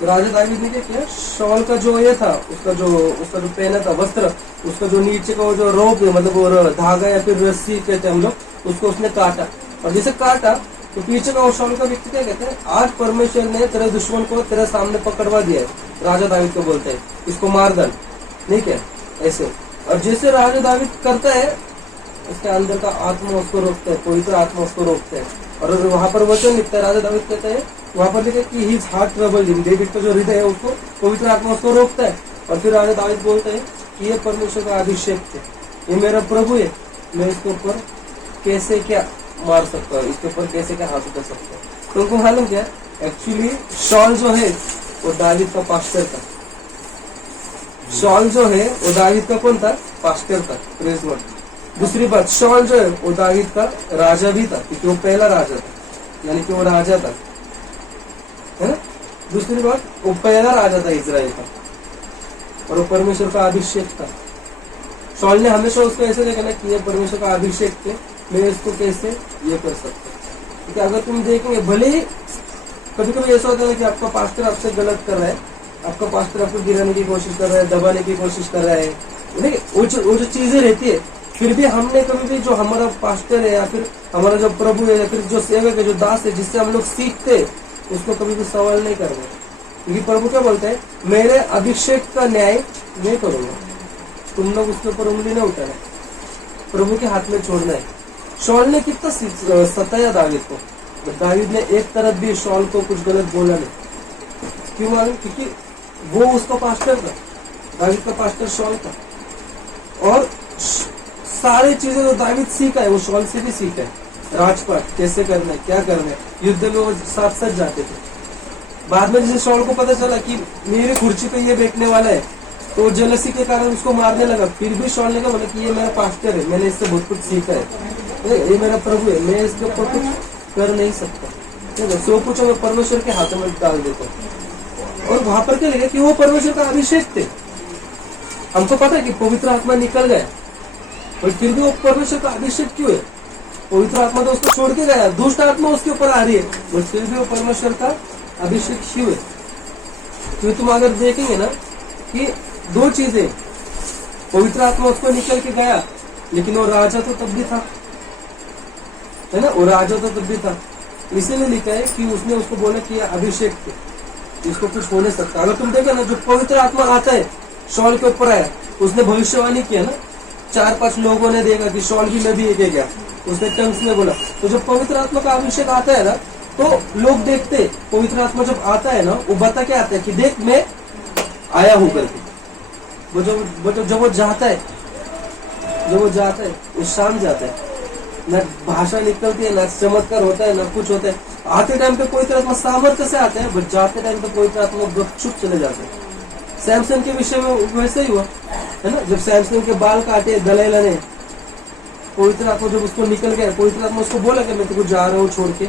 तो राजा दाऊद ने क्या किया, शाऊल का जो ये था, उसका जो पहना था वस्त्र, उसका जो नीचे का जो रोप है, मतलब वो धागा या फिर रस्सी कहते हैं हम लोग, उसको उसने काटा। और जैसे काटा तो पीछे का शाऊल का व्यक्ति क्या कहते हैं, आज परमेश्वर ने तेरे दुश्मन को तेरे सामने पकड़वा दिया है। राजा दाऊद को बोलते हैं, इसको मार डाल, नहीं क्या ऐसे। और जैसे राजा दाऊद करता है, उसके अंदर का आत्मा उसको रोकता है, पवित्र आत्मा उसको रोकता है। और वहां पर वचन लिखता है, राजा दाऊद कहता है वहां पर लिखा कि हिज हार्ट ट्रबल्ड इन, डेविड का जो हृदय है उसको पवित्र आत्मा उसको रोकता है। और फिर राजा दाऊद बोलता है कि ये परमेश्वर का अभिषेक है, ये मेरा प्रभु है, मैं इसके ऊपर कैसे क्या मार सकता हूँ, इसके ऊपर कैसे क्या हाथ उठा सकता हूँ। तो उनको मालूम क्या, एक्चुअली शाऊल जो है वो दाऊद का पास्टर था। शाऊल जो है वो दाऊद का कौन था, पास्टर था। Praise God. दूसरी बात, शाऊल जो है वो दाऊद का राजा भी था, क्योंकि वो पहला राजा था, यानी कि वो राजा था, है ना। दूसरी बात, वो पहला राजा था इजराइल का। और वो परमेश्वर का अभिषेक था। शॉल ने हमेशा उसको ऐसे देखा ना कि ये परमेश्वर का अभिषेक थे, मैं इसको कैसे ये कर सकता। क्योंकि अगर तुम देखेंगे, भले ही कभी कभी ऐसा होता है कि आपका पास्टर आपसे गलत कर रहा है, आपका पास्टर आपको गिराने की कोशिश कर रहा है, दबाने की कोशिश कर रहा है, नहीं, वो जो चीजें रहती है, फिर भी हमने कभी भी जो हमारा पास्टर है या फिर हमारा जो प्रभु है या फिर जो सेवक है, जो दास है, जिससे हम लोग सीखते, उसको कभी भी सवाल नहीं करना। क्योंकि प्रभु क्या बोलते हैं, मेरे अभिषेक का न्याय मैं करूंगा, तुम लोग उसके ऊपर उंगली नहीं उठाना, प्रभु के हाथ में छोड़ना है। शॉल ने कितना सताया दावीद को, दावीद ने एक तरफ भी शॉल को कुछ गलत बोला नहीं। क्यों मालूम? क्योंकि वो उसका पास्टर था, दावीद का पास्टर शॉल था, और सारी चीजें जो दावीद सीखा है वो शॉल से भी सीखा है। राजपाट कैसे करना है, क्या करना है, युद्ध में वो साथ साथ जाते थे। बाद में जैसे शॉल को पता चला कि मेरी कुर्सी पे ये बैठने वाला है, तो जलसी के कारण उसको मारने लगा। फिर भी शॉल ने कहा बोला कि ये मेरा पास्टर है, मैंने इससे बहुत कुछ सीखा है, ये मेरा प्रभु है, मैं इसके ऊपर कुछ कर नहीं सकता, सब कुछ मैं परमेश्वर के हाथों में डाल देता हूँ। और वहां पर क्या लगा कि वो परमेश्वर का अभिषेक थे। हमको पता है कि पवित्र आत्मा निकल गया, पर फिर भी वो परमेश्वर का अभिषेक क्यों है? पवित्र आत्मा तो उसको छोड़ के गया, दुष्ट आत्मा उसके ऊपर आ रही है, पर फिर भी वो परमेश्वर का अभिषेक क्यों है? क्योंकि तुम अगर देखेंगे ना कि दो चीजें, पवित्र आत्मा उसको निकल के गया, लेकिन वो राजा तो तब भी था, है ना, वो राजा तो तब भी था। इसीलिए लिखा है कि उसने उसको बोला कि अभिषेक थे, इसको कुछ हो नहीं सकता। अगर तुम देखो ना, जो पवित्र आत्मा आता है शॉल के ऊपर आया, उसने भविष्यवाणी किया ना, 4-5 लोगों ने देखा कि शॉल की नबी एक गया, उसने टंग्स में बोला। तो जब पवित्र आत्मा का अभिषेक आता है ना, तो लोग देखते, पवित्र आत्मा जब आता है ना, वो बता के आता है कि देख मैं आया हूं करके। जब वो जाता है, वो शांत जाता है, न भाषा निकलती है, न चमत्कार होता है, न कुछ होता है। आते टाइम पे पवित्र आत्मा सामर्थ्य से आता है, बट जाते टाइम पे पवित्र आत्मा गुपचुप चले जाते हैं। सैमसन के विषय में वैसे ही हुआ, है ना, जब सैमसन के बाल काटे दलाइला ने, पवित्र आत्मा जब उसको निकल गया, पवित्र आत्मा उसको बोला कि मैं तुझको जा रहा हूँ छोड़ के,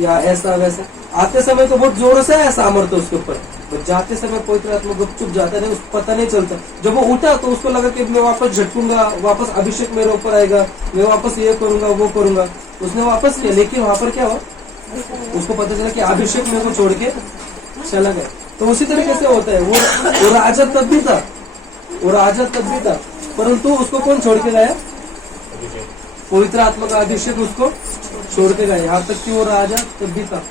या ऐसा वैसा। आते समय तो बहुत जोरों से आया सामर्थ्य उसके ऊपर, बट जाते समय पवित्र आत्मा गुपचुप जाता है, उसको पता नहीं चलता। जब वो उठा तो उसको लगा कि मैं वापस झटकूंगा, वापस अभिषेक मेरे ऊपर आएगा, मैं वापस ये करूंगा वो करूंगा, उसने वापस किया। लेकिन वहां पर क्या हुआ, उसको पता चला कि अभिषेक मेरे को छोड़ के चला गया। तो उसी तरीके से होता है, वो राजा तब भी था, परंतु उसको कौन छोड़ के गया? पवित्र आत्मा का अभिषेक उसको छोड़ के गया। यहाँ तक कि वो राजा तब भी था।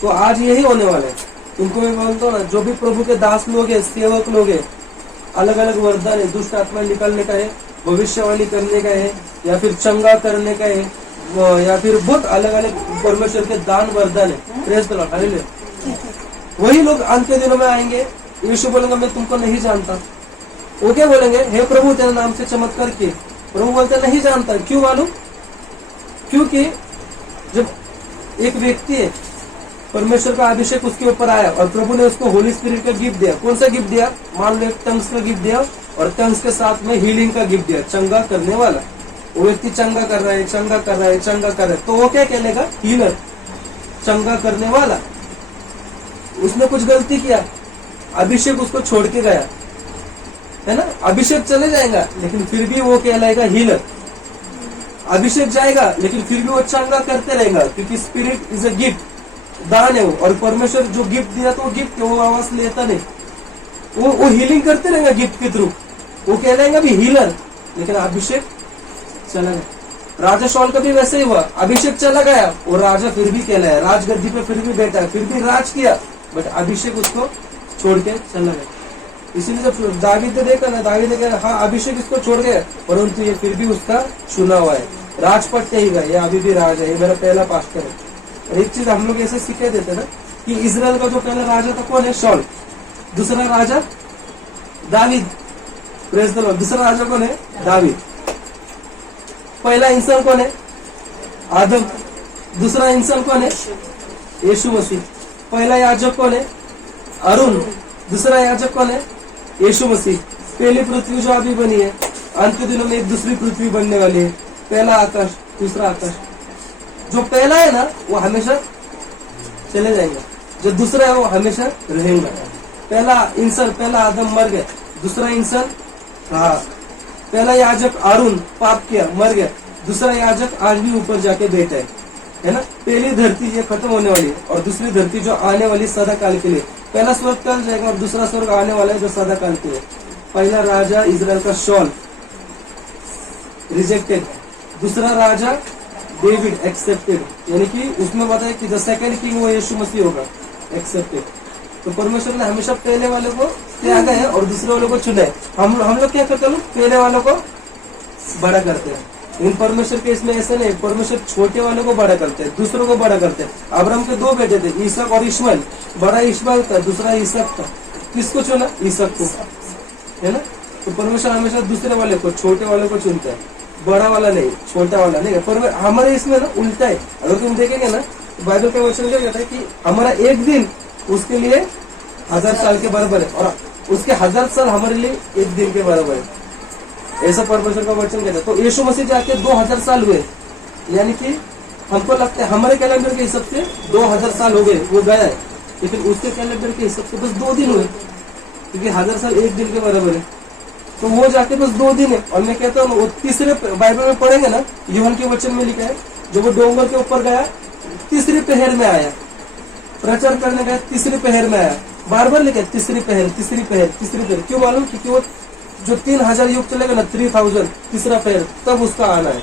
तो आज यही होने वाला है। तुमको मैं बोलता हूँ ना, जो भी प्रभु के दास लोग है, सेवक लोग है, अलग अलग वरदान है, दुष्ट आत्मा निकालने का है, भविष्यवाणी करने का है, या फिर चंगा करने का है, या फिर बहुत अलग अलग परमेश्वर के दान वरदान है। Praise the Lord, hallelujah. वही लोग अंत के दिनों में आएंगे, यीशु बोलेंगे मैं तुमको नहीं जानता। वो क्या बोलेंगे? हे प्रभु तेरे नाम से चमत्कार किए। प्रभु बोलते नहीं जानता। क्यों मालूम? क्योंकि जब एक व्यक्ति है, परमेश्वर का अभिषेक उसके ऊपर आया और प्रभु ने उसको होली स्पिरिट का गिफ्ट दिया। कौन सा गिफ्ट दिया? मान लो एक टंग्स का गिफ्ट दिया, और टंग्स के साथ में हीलिंग का गिफ्ट दिया, चंगा करने वाला। वो व्यक्ति चंगा कर रहा है, तो वो क्या कहलेगा? हीलर, चंगा करने वाला। उसने कुछ गलती किया, अभिषेक उसको छोड़ के गया, है ना, अभिषेक चले जाएगा, लेकिन फिर भी वो कहलाएगा हीलर। अभिषेक जाएगा, लेकिन फिर भी वो चंगा करते रहेगा, क्योंकि स्पिरिट इज अ गिफ्ट, दान है वो। और परमेश्वर जो गिफ्ट दिया तो वो गिफ्ट, वो आवाज लेता नहीं, वो हीलिंग करते रहेगा गिफ्ट के थ्रू। वो कहलाएगा भी हीलर, लेकिन अभिषेक चला गया। राजा शॉल का भी वैसे ही हुआ, अभिषेक चला गया, और राजा फिर भी कहलाया, राजगद्दी पे फिर भी बैठा, फिर भी राज किया, बट अभिषेक उसको छोड़ के चला गया। इसीलिए जब दावीद ने देखा ना, दावीद ने कहा हाँ अभिषेक इसको छोड़ गया, परंतु ये फिर भी उसका चुना हुआ है, राजपट कहेगा, ये अभी भी राज है, ये मेरा पहला पास्टर है। और एक चीज हम लोग ऐसे सिखा देते ना कि इजराइल का जो पहला राजा था कौन है? शॉल। दूसरा राजा दावीद, प्रेज द लॉर्ड। दूसरा राजा कौन है? दावीद। पहला इंसान कौन है? आदम। दूसरा इंसान कौन है? यीशु मसीह। पहला याजक कौन है? अरुण। दूसरा याजक कौन है? यीशु मसीह। पहली पृथ्वी जो अभी बनी है, अंत के दिनों में एक दूसरी पृथ्वी बनने वाली है। पहला आकाश, दूसरा आकाश। जो पहला है ना वो हमेशा चले जाएंगे, जो दूसरा है वो हमेशा रहेगा। पहला इंसान, पहला आदम मर गए, दूसरा इंसान रहा। पहला याजक आरून पाप किया, मर गया। दूसरा याजक आज भी ऊपर जाके बैठा है ना। पहली धरती ये खत्म होने वाली है और दूसरी धरती जो आने वाली सदा काल के लिए। पहला स्वर्ग काल जाएगा और दूसरा स्वर्ग आने वाला है जो सदा काल के लिए। पहला राजा इजराइल का शॉल रिजेक्टेड, दूसरा राजा डेविड एक्सेप्टेड, यानी कि उसमें बताया कि द सेकंड किंग वो यीशु मसीह होगा, एक्सेप्टेड। तो परमेश्वर ने हमेशा पहले वालों को त्यागा है और दूसरे वालों को चुना है। हम लोग क्या करते हैं, पहले वालों को बड़ा करते हैं। इन परमेश्वर के इसमें ऐसा नहीं, परमेश्वर छोटे वालों को बड़ा करते हैं, दूसरों को बड़ा करते हैं। अब्राहम के 2 बेटे थे, ईसक और इश्माइल। बड़ा इश्माइल था, दूसरा ईसक था। किसको चुना? ईसक को, है ना। तो परमेश्वर हमेशा दूसरे वाले को, छोटे वाले को चुनता है, बड़ा वाला नहीं, छोटा वाला नहीं। पर हमारे इसमें ना उल्टा है। अगर तुम देखेंगे ना तो बाइबल का वचन क्या कहता है कि हमारा एक दिन उसके लिए 1000 साल के बराबर है और उसके 1000 साल हमारे लिए एक दिन के बराबर है, ऐसा परमेश्वर का वचन कहता है। तो यीशु मसीह जाके 2000 साल हुए, यानी कि हमको लगता है हमारे कैलेंडर के हिसाब से 2000 साल हो गए, वो गया है। लेकिन उसके कैलेंडर के हिसाब से बस 2 दिन हुए, क्योंकि 1000 साल एक दिन के बराबर है। तो वो जाके बस 2 दिन है। और मैं कहता हूँ वो तीसरे बाइबल में पढ़ेंगे ना, यूहन्ना के वचन में लिखा है, जब वो डोंगर के ऊपर गया तीसरी पहर में आया, प्रचार करने गया तीसरी पहर में आया। बार बार लिखा है तीसरी पहर, तीसरी पहर, तीसरी पहर। क्यों मालूम? क्योंकि वो जो 3000 युग चलेगा ना, 3000 तीसरा पहर, तब उसका आना है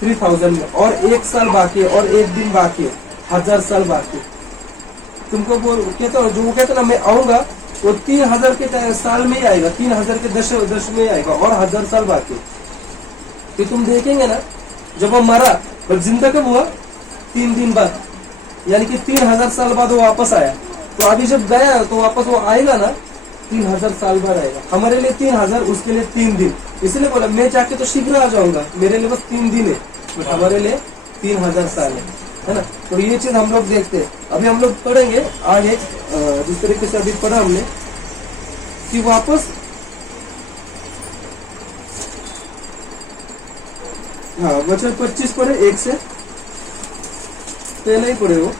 3000 में। और 1 साल बाकी है और 1 दिन बाकी है, 1000 साल बाकी। तुमको वो कहता हूँ, जो वो कहता ना मैं आऊंगा, वो 3000 के साल में ही आएगा, 3000 के दश में ही आएगा और 1000 साल बाकी। तो तुम देखेंगे ना, जब वो मरा पर जिंदा कब हुआ? 3 दिन बाद, यानी कि 3000 साल बाद वो वापस आया। तो अभी जब गया तो वापस वो आएगा ना, 3000 साल बाद आएगा। हमारे लिए 3000, उसके लिए 3 दिन। इसलिए बोला मैं जाके तो शीघ्र आ जाऊंगा, मेरे लिए बस 3 दिन है, बट हमारे लिए 3000 साल है ना। तो ये चीज हम लोग देखते हैं। अभी हम लोग पढ़ेंगे आगे, जिस तरीके से अभी पढ़ा हमने कि वापस, हाँ वचन 25 पढ़े, 1 से पहले ही पढ़े वो।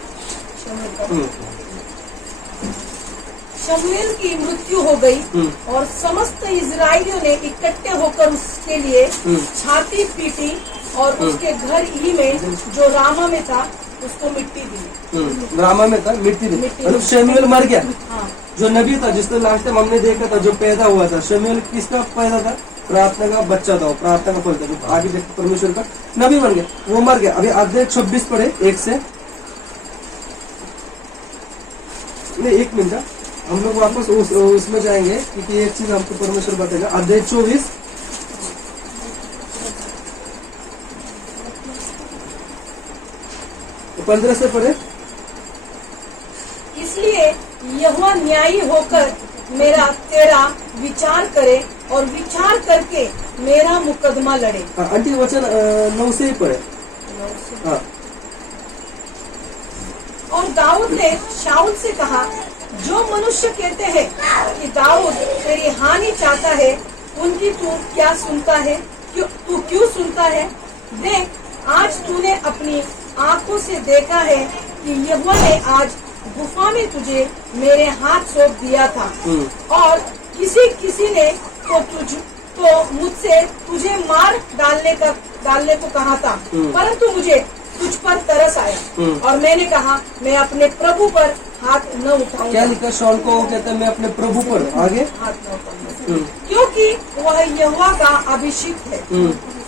शमूएल की मृत्यु हो गई और समस्त इजरायलियों ने इकट्ठे होकर उसके लिए छाती पीटी और उसके घर ही में जो रामा में था उसको मिट्टी दी। रामा में था, मिट्टी दी। मतलब शमूएल मर गया। हाँ। जो नबी था, जिसने लास्ट टाइम हमने देखा था, जो पैदा हुआ था, शमूएल किसका पैदा था? प्रार्थना का बच्चा था, प्रार्थना का फल था, जो आगे देखते परमेश्वर का नबी बन गया, वो मर गया। अभी अध्याय 26 पढ़े, 1 से, नहीं 1 मिनट, हम लोग वापस उसमें जाएंगे क्योंकि एक चीज हमको परमेश्वर बताएगा। अध्याय 24 15 से पढ़े। इसलिए यहोवा न्यायी होकर मेरा तेरा विचार करे और विचार करके मेरा मुकदमा लड़े। आंटी वचन 9 से ही पढ़े। हाँ। और दाऊद ने शाऊल से कहा, जो मनुष्य कहते हैं कि दाऊद तेरी हानि चाहता है, उनकी तू क्या सुनता है? तू क्यों सुनता है? देख, आज तूने अपनी आंखों से देखा है कि यहोवा ने आज गुफा में तुझे मेरे हाथ सौंप दिया था और किसी ने तो मुझसे तुझे मार डालने को कहा था, परंतु मुझे तुझ पर तरस आया और मैंने कहा मैं अपने प्रभु पर हाथ न उठाऊंगा। क्या लिखा शाऊल को? कहता है मैं अपने प्रभु पर आगे हाथ न उठाऊंगा, क्योंकि वह यहोवा का अभिषिक्त है।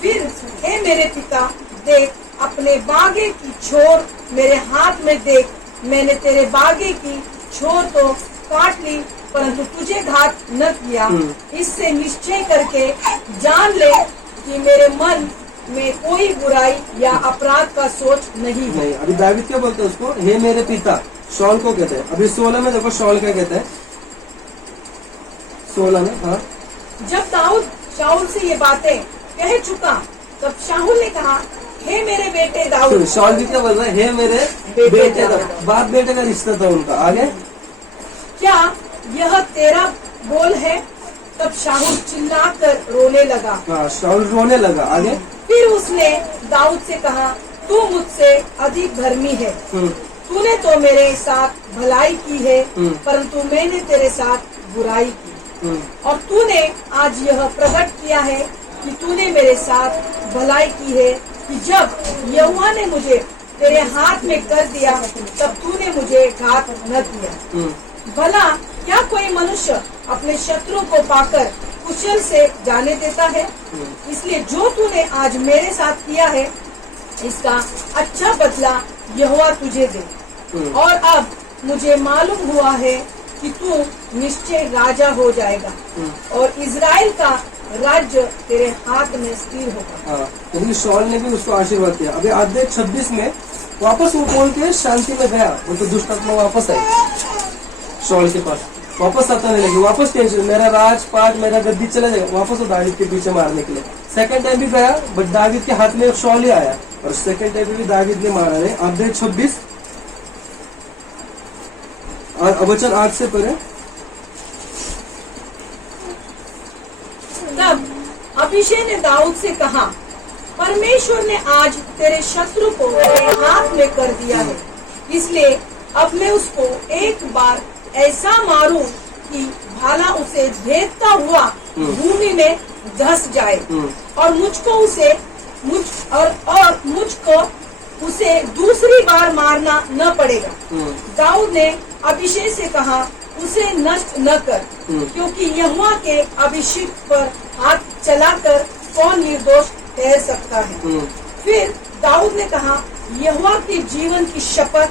फिर हे मेरे पिता, देख अपने बागे की छोर मेरे हाथ में देख, मैंने तेरे बागे की छोर तो काट ली, परंतु तुझे घात न किया। इससे निश्चय करके जान ले कि मेरे मन में कोई बुराई या अपराध का सोच नहीं है। अभी दावीद क्या बोलते हैं उसको? हे मेरे पिता, शाऊल को कहते हैं। अभी 16 में देखो शाऊल क्या कहते हैं, 16 में। हाँ, जब दाऊद शाऊल से ये बातें कह चुका, तब शाऊल ने कहा, हे मेरे बेटे दाऊद। शाऊल भी क्या बोल रहे हैं? हे मेरे बेटे दाऊद। बाप बेटे का रिश्ता था उनका। आगे, क्या यह तेरा बोल है? तब शाऊल चिल्लाकर रोने लगा। हाँ, शाऊल रोने लगा। आगे, फिर उसने दाऊद से कहा, तू मुझसे अधिक धर्मी है, तूने तो मेरे साथ भलाई की है, परंतु मैंने तेरे साथ बुराई की। और तूने आज यह प्रकट किया है कि तूने मेरे साथ भलाई की है कि जब यहोवा ने मुझे तेरे हाथ में कर दिया तब तूने मुझे घात न किया। भला क्या कोई मनुष्य अपने शत्रु को पाकर कुशल से जाने देता है? इसलिए जो तूने आज मेरे साथ किया है इसका अच्छा बदला यहोवा तुझे दे। और अब मुझे मालूम हुआ है कि तू निश्चय राजा हो जाएगा और इज़राइल का राज्य तेरे हाथ में स्थिर होगा। हाँ, क्योंकि शॉल ने भी उसको आशीर्वाद दिया। अभी अध्याय 26 में वापस वो बोल के शांति में गया, वो तो दुष्ट आत्मा वापस आई शॉल के पास, वापस सताने लगी, वापस टेंशन, मेरा राजपाट मेरा गद्दी चला जाएगा, वापस वो दावीद के पीछे मारने के लिए। सेकंड टाइम भी गया बट दावीद के हाथ में एक शॉल ही आया और सेकंड टाइम भी दावीद ने मारा है। अध्याय 26 और वचन 8 से पढ़े। तब अभिषेक ने दाऊद से कहा, परमेश्वर ने आज तेरे शत्रु को तेरे हाथ में कर दिया है, इसलिए अब मैं उसको एक बार ऐसा मारूं कि भाला उसे भेदता हुआ भूमि में धस जाए और मुझको उसे दूसरी बार मारना न पड़ेगा। दाऊद ने अभिषेक से कहा, उसे नष्ट न कर, क्योंकि यहोवा के अभिषेक पर हाथ चलाकर कौन निर्दोष ठहर सकता है। फिर दाऊद ने कहा, यहोवा के जीवन की शपथ,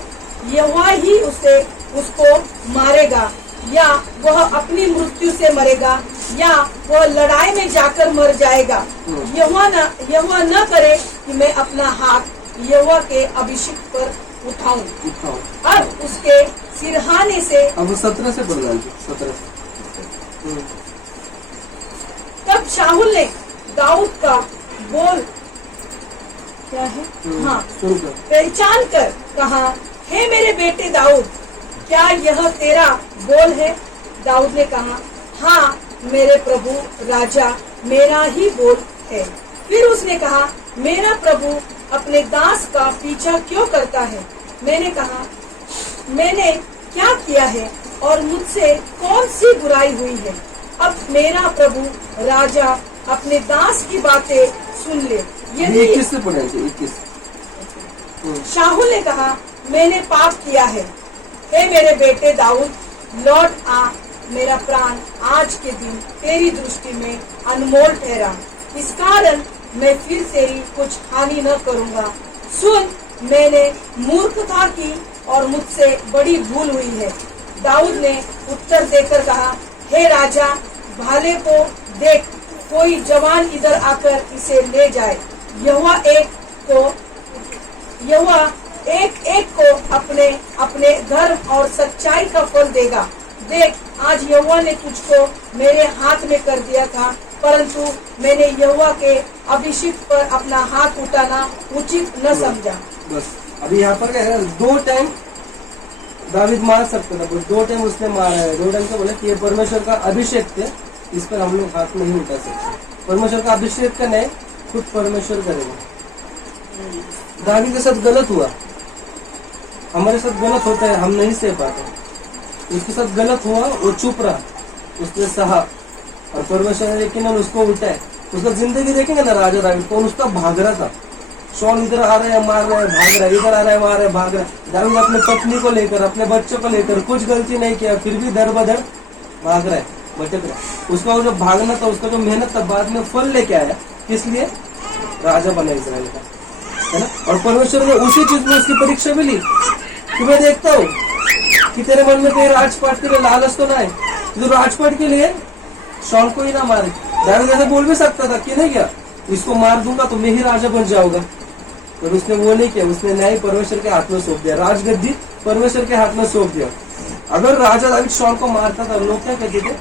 यहोवा ही उसको मारेगा, या वह अपनी मृत्यु से मरेगा या वह लड़ाई में जाकर मर जाएगा। यहोवा न करे कि मैं अपना हाथ यहोवा के अभिषेक पर उठाऊं और उसके सिरहाने से। अब 17 से बोल रहा 17। तब शाऊल ने दाऊद का बोल क्या है पहचान कर कहा, हे मेरे बेटे दाऊद, क्या यह तेरा बोल है? दाऊद ने कहा, हाँ मेरे प्रभु राजा, मेरा ही बोल है। फिर उसने कहा, मेरा प्रभु अपने दास का पीछा क्यों करता है? मैंने कहा, मैंने क्या किया है और मुझसे कौन सी बुराई हुई है? अब मेरा प्रभु राजा अपने दास की बातें सुन ले। यदि 21 से पढ़ेंगे 21। शाऊल ने कहा, मैंने पाप किया है। हे मेरे बेटे दाऊद, लौट आ, मेरा प्राण आज के दिन तेरी दृष्टि में अनमोल ठहरा, इस कारण मैं फिर तेरी कुछ हानि न करूँगा। सुन, मैंने मूर्खता की और मुझसे बड़ी भूल हुई है। दाऊद ने उत्तर देकर कहा, हे राजा, भाले को देख, कोई जवान इधर आकर इसे ले जाए। यहोवा एक एक को अपने अपने धर्म और सच्चाई का फल देगा। देख, आज यहोवा ने तुझको मेरे हाथ में कर दिया था, परंतु मैंने यहोवा के अभिषेक पर अपना हाथ उठाना उचित न समझा। बस अभी यहाँ पर क्या है, 2 टाइम दावीद मार सकता था, 2 टाइम उसने मारा है। 2 टाइम तो बोले कि ये परमेश्वर का अभिषेक थे, इस पर हम लोग हाथ नहीं उठा सकते। परमेश्वर का अभिषेक करने खुद परमेश्वर करेगा। दावीद के साथ गलत हुआ, हमारे साथ गलत होता है, हम नहीं सह पाते। उसके साथ गलत हुआ, वो चुप रहा, उसने सहा और परमेश्वर ने लेकिन उसको उठाए। उसका जिंदगी देखेंगे ना राजा दावीद, कौन उसका भाग रहा था। शॉल इधर आ रहा है, मार रहा है, भाग रहा है, इधर आ रहा है, मार रहा है, भाग रहा है। दावीद अपने पत्नी को लेकर, अपने बच्चों को लेकर कुछ गलती नहीं किया, फिर भी दर बदर भाग रहा है, भटक रहा है। उसका जो भागना था, उसका जो मेहनत था, बाद में फल लेके आया। किस लिए? राजा बना इस्राएल का, है ना। और परमेश्वर ने उसी चीज में उसकी परीक्षा भी ली कि मैं देखता हूँ कि तेरे मन में कोई राजपाट के लिए लालच तो ना है, तो राजपाट के लिए शॉल को ही ना मारे। दावीद ऐसा बोल भी सकता था कि नहीं क्या, इसको मार दूंगा तो मैं ही राजा बन जाऊंगा, पर उसने वो नहीं किया। उसने न्याय परमेश्वर के हाथ में सौंप दिया, राजगद्दी परमेश्वर के हाथ में सौंप दिया। अगर राजा दावीद शॉल को मारता था, लोग क्या कहते थे,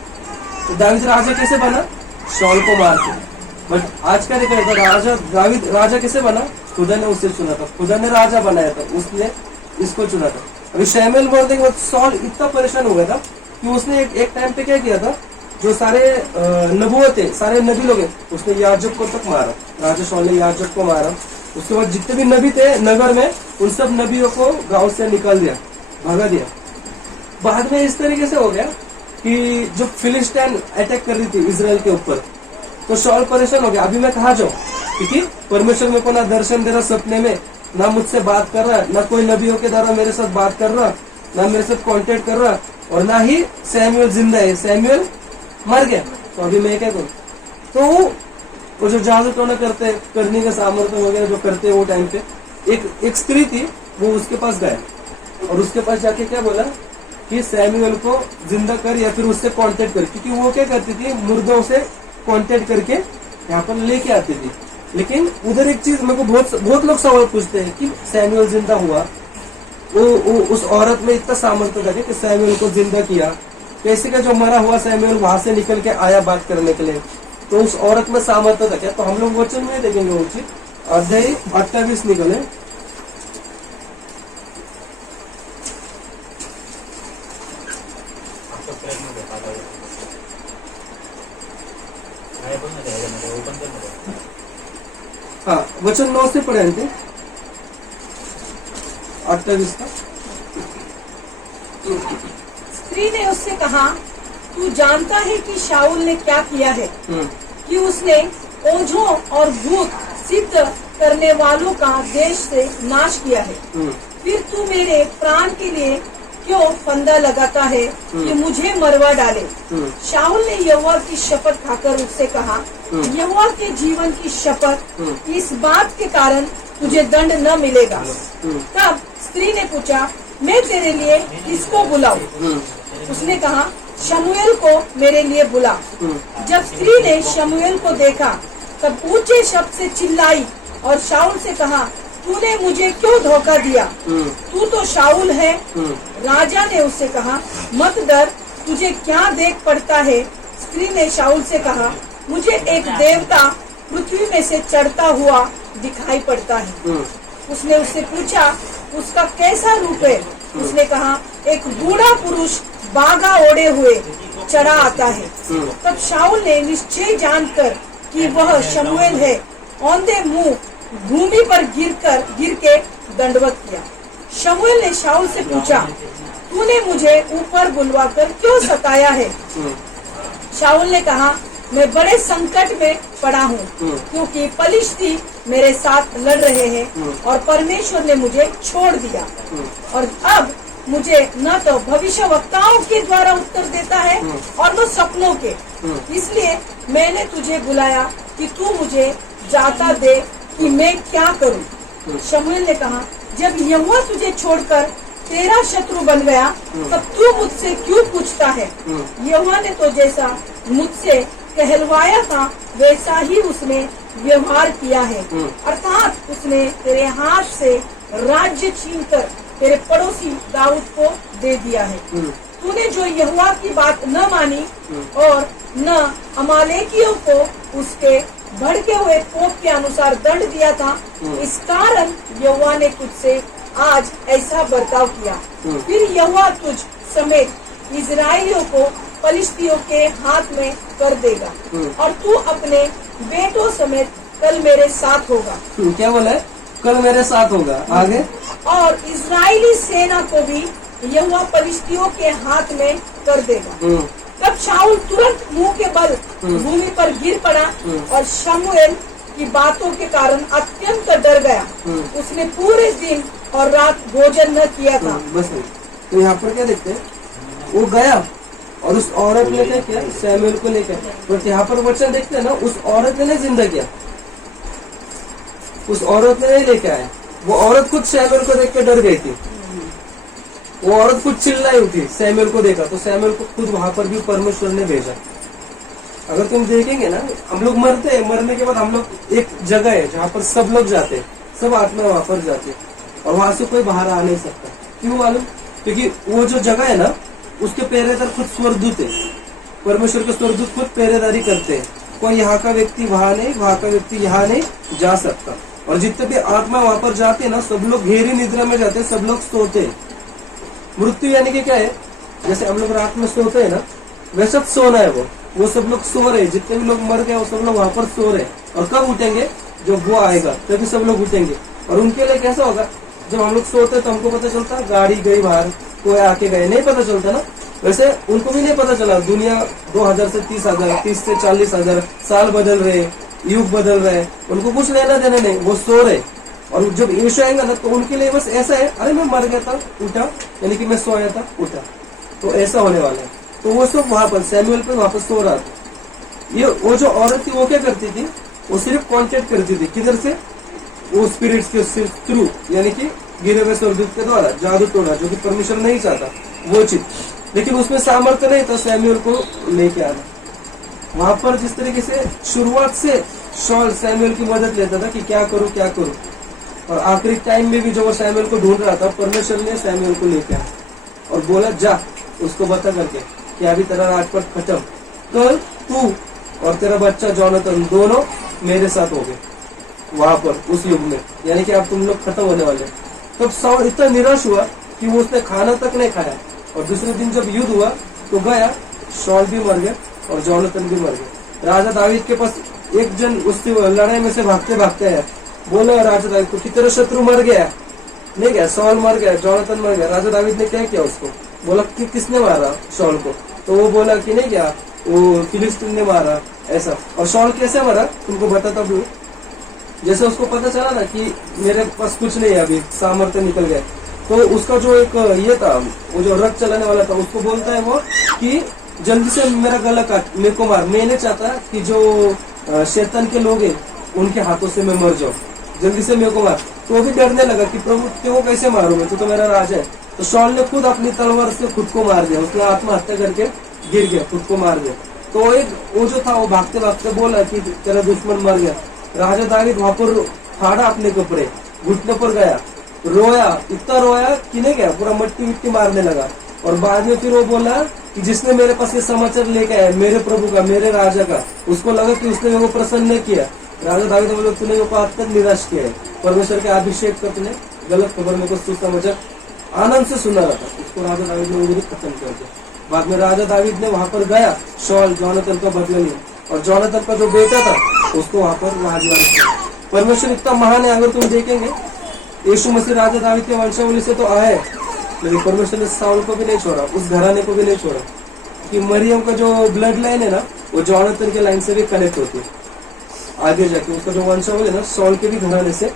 तो दावीद राजा कैसे बना? शॉल को मार के। बट आज का देखा राजा दावीद राजा कैसे बना? खुदा ने उसे चुना था, खुदा ने राजा बनाया था, उसने इसको चुना था। अभी शमूएल बोलते कि सॉल इतना परेशान हो गया था कि उसने एक टाइम पे क्या किया था, जो सारे नबुवत थे, सारे नबी लोग हैं, उसने याजक को तक मारा। राजा शॉल ने याजक को मारा। उसके बाद जितने भी नबी थे नगर में, उन सब नबियों को गांव से निकाल दिया, भगा दिया। बाद में इस तरीके से हो गया कि जो फिलिस्तीन अटैक कर रही थी इजराइल के ऊपर, तो शाऊल परेशान हो गया, अभी मैं कहाँ जाऊँ, क्योंकि परमेश्वर मेरे को ना दर्शन दे रहा सपने में, ना मुझसे बात कर रहा, ना कोई नबियों के द्वारा मेरे साथ बात कर रहा, ना मेरे साथ कांटेक्ट कर रहा, और ना ही सैमुएल जिंदा है, सैमुएल मर गया, तो अभी मैं क्या करूँ। तो वो जो जादू टोना करने का सामर्थ्य वगैरह जो करते हैं वो टाइम पे एक स्त्री थी, वो उसके पास गया और उसके पास जाके क्या बोला कि सैमुएल को जिंदा कर या फिर उससे कांटेक्ट कर, क्योंकि वो क्या करती थी, मुर्दों से कांटेक्ट करके यहाँ पर लेके आती थी। लेकिन उधर एक चीज मेरे को बहुत लोग सवाल पूछते हैं कि सैमुएल जिंदा हुआ, वो उस औरत में इतना सामर्थ्य था कि सैमुएल को जिंदा किया, कैसे का जो मरा हुआ सैमुएल वहां से निकल के आया बात करने के लिए, तो उस औरत में सामर्थ्य था क्या। तो हम लोग वचन में देखेंगे वो चीज, अध्याय 28 निकले, हाँ वचन 9 से पढ़े थे 28 का। स्त्री ने उससे कहा, तू जानता है कि शाऊल ने क्या किया है, कि उसने ओझों और भूत सिद्ध करने वालों का देश से नाश किया है। फिर तू मेरे प्राण के लिए क्यों फंदा लगाता है कि मुझे मरवा डाले। शाऊल ने यहोवा की शपथ खाकर उससे कहा, यहोवा के जीवन की शपथ, इस बात के कारण तुझे दंड न मिलेगा। तब स्त्री ने पूछा, मैं तेरे लिए किसको बुलाऊं? उसने कहा, शमूएल को मेरे लिए बुला। जब स्त्री ने शमूएल को देखा तब ऊंचे शब्द से चिल्लाई और शाऊल से कहा, तूने मुझे क्यों धोखा दिया? तू तो शाऊल है। राजा ने उससे कहा, मत डर, तुझे क्या देख पड़ता है? स्त्री ने शाऊल से कहा, मुझे एक देवता पृथ्वी में से चढ़ता हुआ दिखाई पड़ता है। उसने उससे पूछा, उसका कैसा रूप है? उसने कहा, एक बूढ़ा पुरुष बागा ओढ़े हुए चढ़ा आता है। तब शाऊल ने निश्चय जानकर कि वह शमूएल है, औंधे मुंह भूमि पर गिर के दंडवत किया। शमूएल ने शाऊल से पूछा, तूने मुझे ऊपर बुलवाकर क्यों सताया है? शाऊल ने कहा, मैं बड़े संकट में पड़ा हूँ, क्योंकि पलिश्ती मेरे साथ लड़ रहे हैं और परमेश्वर ने मुझे छोड़ दिया, और अब मुझे न तो भविष्यवक्ताओं के द्वारा उत्तर देता है और न सपनों के। इसलिए मैंने तुझे बुलाया कि तू मुझे जाता दे कि मैं क्या करूं। शमूएल ने कहा, जब यहोवा तुझे छोड़कर तेरा शत्रु बन गया तब तू मुझसे क्यों पूछता है? यहोवा ने तो जैसा मुझसे कहलवाया था वैसा ही उसने व्यवहार किया है, अर्थात उसने तेरे हाथ से राज्य छीनकर तेरे पड़ोसी दाऊद को दे दिया है। तूने जो यहोवा की बात न मानी और न अमालेकियों को उसके भड़के हुए कोप के अनुसार दंड दिया था, इस कारण यहोवा ने तुझसे आज ऐसा बर्ताव किया। फिर यहोवा तुझ समेत इजराइलियों को पलिश्तियों के हाथ में कर देगा और तू अपने बेटों समेत कल मेरे साथ होगा। क्या बोला है? कल मेरे साथ होगा। आगे, और इजरायली सेना को भी यहोवा पलिश्तियों के हाथ में कर देगा। तब शाऊल तुरंत मुंह के बल भूमि पर गिर पड़ा और शमूएल की बातों के कारण अत्यंत डर गया। उसने पूरे दिन और रात भोजन न किया था। बस तो यहाँ पर क्या देखते हैं, वो गया और उस औरत ने क्या किया, सैमुएल को लेकर। बट यहाँ पर वचन देखते हैं ना, उस औरत ने नहीं जिंदा किया, उस औरत ने नहीं लेके आया। वो औरत खुद सैमुएल को देख के डर गई थी। वो औरत खुद चिल्लाई उठी, सैमुएल को देखा तो सैमुएल को खुद वहां पर भी परमेश्वर ने भेजा। अगर तुम देखेंगे ना, हम लोग मरते हैं, मरने के बाद हम लोग एक जगह है जहाँ पर सब लोग जाते हैं, सब आत्मा वहां पर जाते हैं और वहां से कोई बाहर आ नहीं सकता। क्यों मालूम? क्योंकि वो जो जगह है ना, उसके पहरेदार खुद स्वर्गदूत है। परमेश्वर के स्वर्गदूत खुद पहरेदारी करते हैं। कोई यहाँ का व्यक्ति वहां नहीं, वहां का व्यक्ति यहाँ नहीं जा सकता। और जितने भी आत्मा वहां पर जाते हैं ना, सब लोग गहरी निद्रा में जाते हैं, सब लोग सोते हैं। मृत्यु यानी कि क्या है, जैसे हम लोग रात में सोते हैं ना, वैसा सोना है। वो सब लोग सो रहे, जितने भी लोग मर गए वो सब लोग वहां पर सो रहे। और कब उठेंगे? जब वो आएगा तभी सब लोग उठेंगे। और उनके लिए कैसा होगा, जब हम लोग सोते तो हमको पता चलता गाड़ी गई बाहर, कोई आके गए, नहीं पता चलता ना। वैसे उनको भी नहीं पता चला दुनिया 2000 से 30,000, 30 से 40,000 साल बदल रहे, युग बदल रहे, उनको कुछ लेना देना नहीं, वो सो रहे। और जब यीशु आएगा ना तो उनके लिए बस ऐसा है, अरे मैं मर गया था उठा, यानी कि मैं सोया था उठा, तो ऐसा होने वाला है। तो वो सब वहां पर सैमुअल पे वापस सो रहा था। ये वो जो औरत थी वो क्या करती थी, वो सिर्फ कॉन्टेक्ट करती थी, किधर से, वो स्पिरिट्स के थ्रू, यानी कि गिरे हुए स्वर्गदूत के द्वारा जादू टोना, जो कि परमेश्वर नहीं चाहता वो चीज, लेकिन उसमें सामर्थ्य नहीं था सैमुअल को लेके आना। वहां पर जिस तरीके से शुरुआत से शॉल सैमुअल की मदद लेता था कि क्या करूं क्या करूं, और आखिरी टाइम में भी जो वो सैमुअल को ढूंढ रहा था, परमेश्वर ने सैमुअल को लेके आया और बोला जा उसको बता करके कि अभी तेरा राजपाट खत्म, कल तू और तेरा बच्चा जॉनथन दोनों मेरे साथ हो गए वहां पर उस युग में, यानी कि अब तुम लोग खत्म होने वाले। तब साउल इतना निराश हुआ कि वो उसने खाना तक नहीं खाया, और दूसरे दिन जब युद्ध हुआ तो गया, शॉल भी मर गया और जॉनथन भी मर गया। राजा दावीद के पास एक जन उससे लड़ाई में से भागते भागते आया, बोला राजा दावीद को कि तेरा शत्रु मर गया, नहीं गया, शॉल मर गया, जॉनथन मर गया। राजा दावीद ने क्या किया उसको, बोला कि किसने मारा शॉल को, तो वो बोला कि नहीं क्या, वो फिलिस्तीन ने मारा ऐसा। और शॉल कैसे मरा तुमको बताता हूँ। जैसे उसको पता चला ना कि मेरे पास कुछ नहीं है, अभी सामर्थ्य निकल गया, तो उसका जो एक ये था, वो जो रथ चलाने वाला था, उसको बोलता है वो कि जल्दी से मेरा गला काट, मेरे को मार, मैं नहीं चाहता कि जो शैतान के लोग हैं उनके हाथों से मैं मर जाऊं, जल्दी से मेरे को मार। तो वो भी डरने लगा कि प्रभु क्यों कैसे मारूंगा, तो मेरा राजा है। तो शॉल ने खुद अपनी तलवार से खुद को मार दिया, उसने आत्महत्या करके गिर गया, खुद को मार दिया। तो एक वो जो था वो भागते भागते बोला कि तेरा दुश्मन मर गया। राजा दावीद वहां पर फाड़ा अपने कपड़े, घुटने पर गया, रोया, इतना रोया कि नहीं गया, पूरा मट्टी मिट्टी मारने लगा। और बाद में फिर वो बोला कि जिसने मेरे पास ये समाचार लेके आया मेरे प्रभु का, मेरे राजा का, उसको लगा कि उसने मेरे को प्रसन्न नहीं किया। राजा दावीद बोले तूने मेरे को अत्यंत निराश किया है, परमेश्वर के अभिषेक का तूने गलत खबर मेरे को सुसमाचार आनंद से सुना रहा था, उसको राजा दावीद ने वो खत्म कर दिया। बाद में राजा दावीद ने वहां पर गया, शॉल जॉनथन का बदला लिया, और जॉनथन का जो बेटा था उसको वहां पर राजवार किया। परमेश्वर इतना महान है, अगर तुम देखेंगे यीशु मसीह राजा दावीद के वंशावली से तो आए, लेकिन परमेश्वर ने साउल को भी नहीं छोड़ा, उस घराने को भी नहीं छोड़ा, कि मरियम का जो ब्लड लाइन है ना वो जॉनथन के लाइन से भी कनेक्ट होती है। आगे जाके उसका जो वंशावली है ना, सॉल के भी घराने से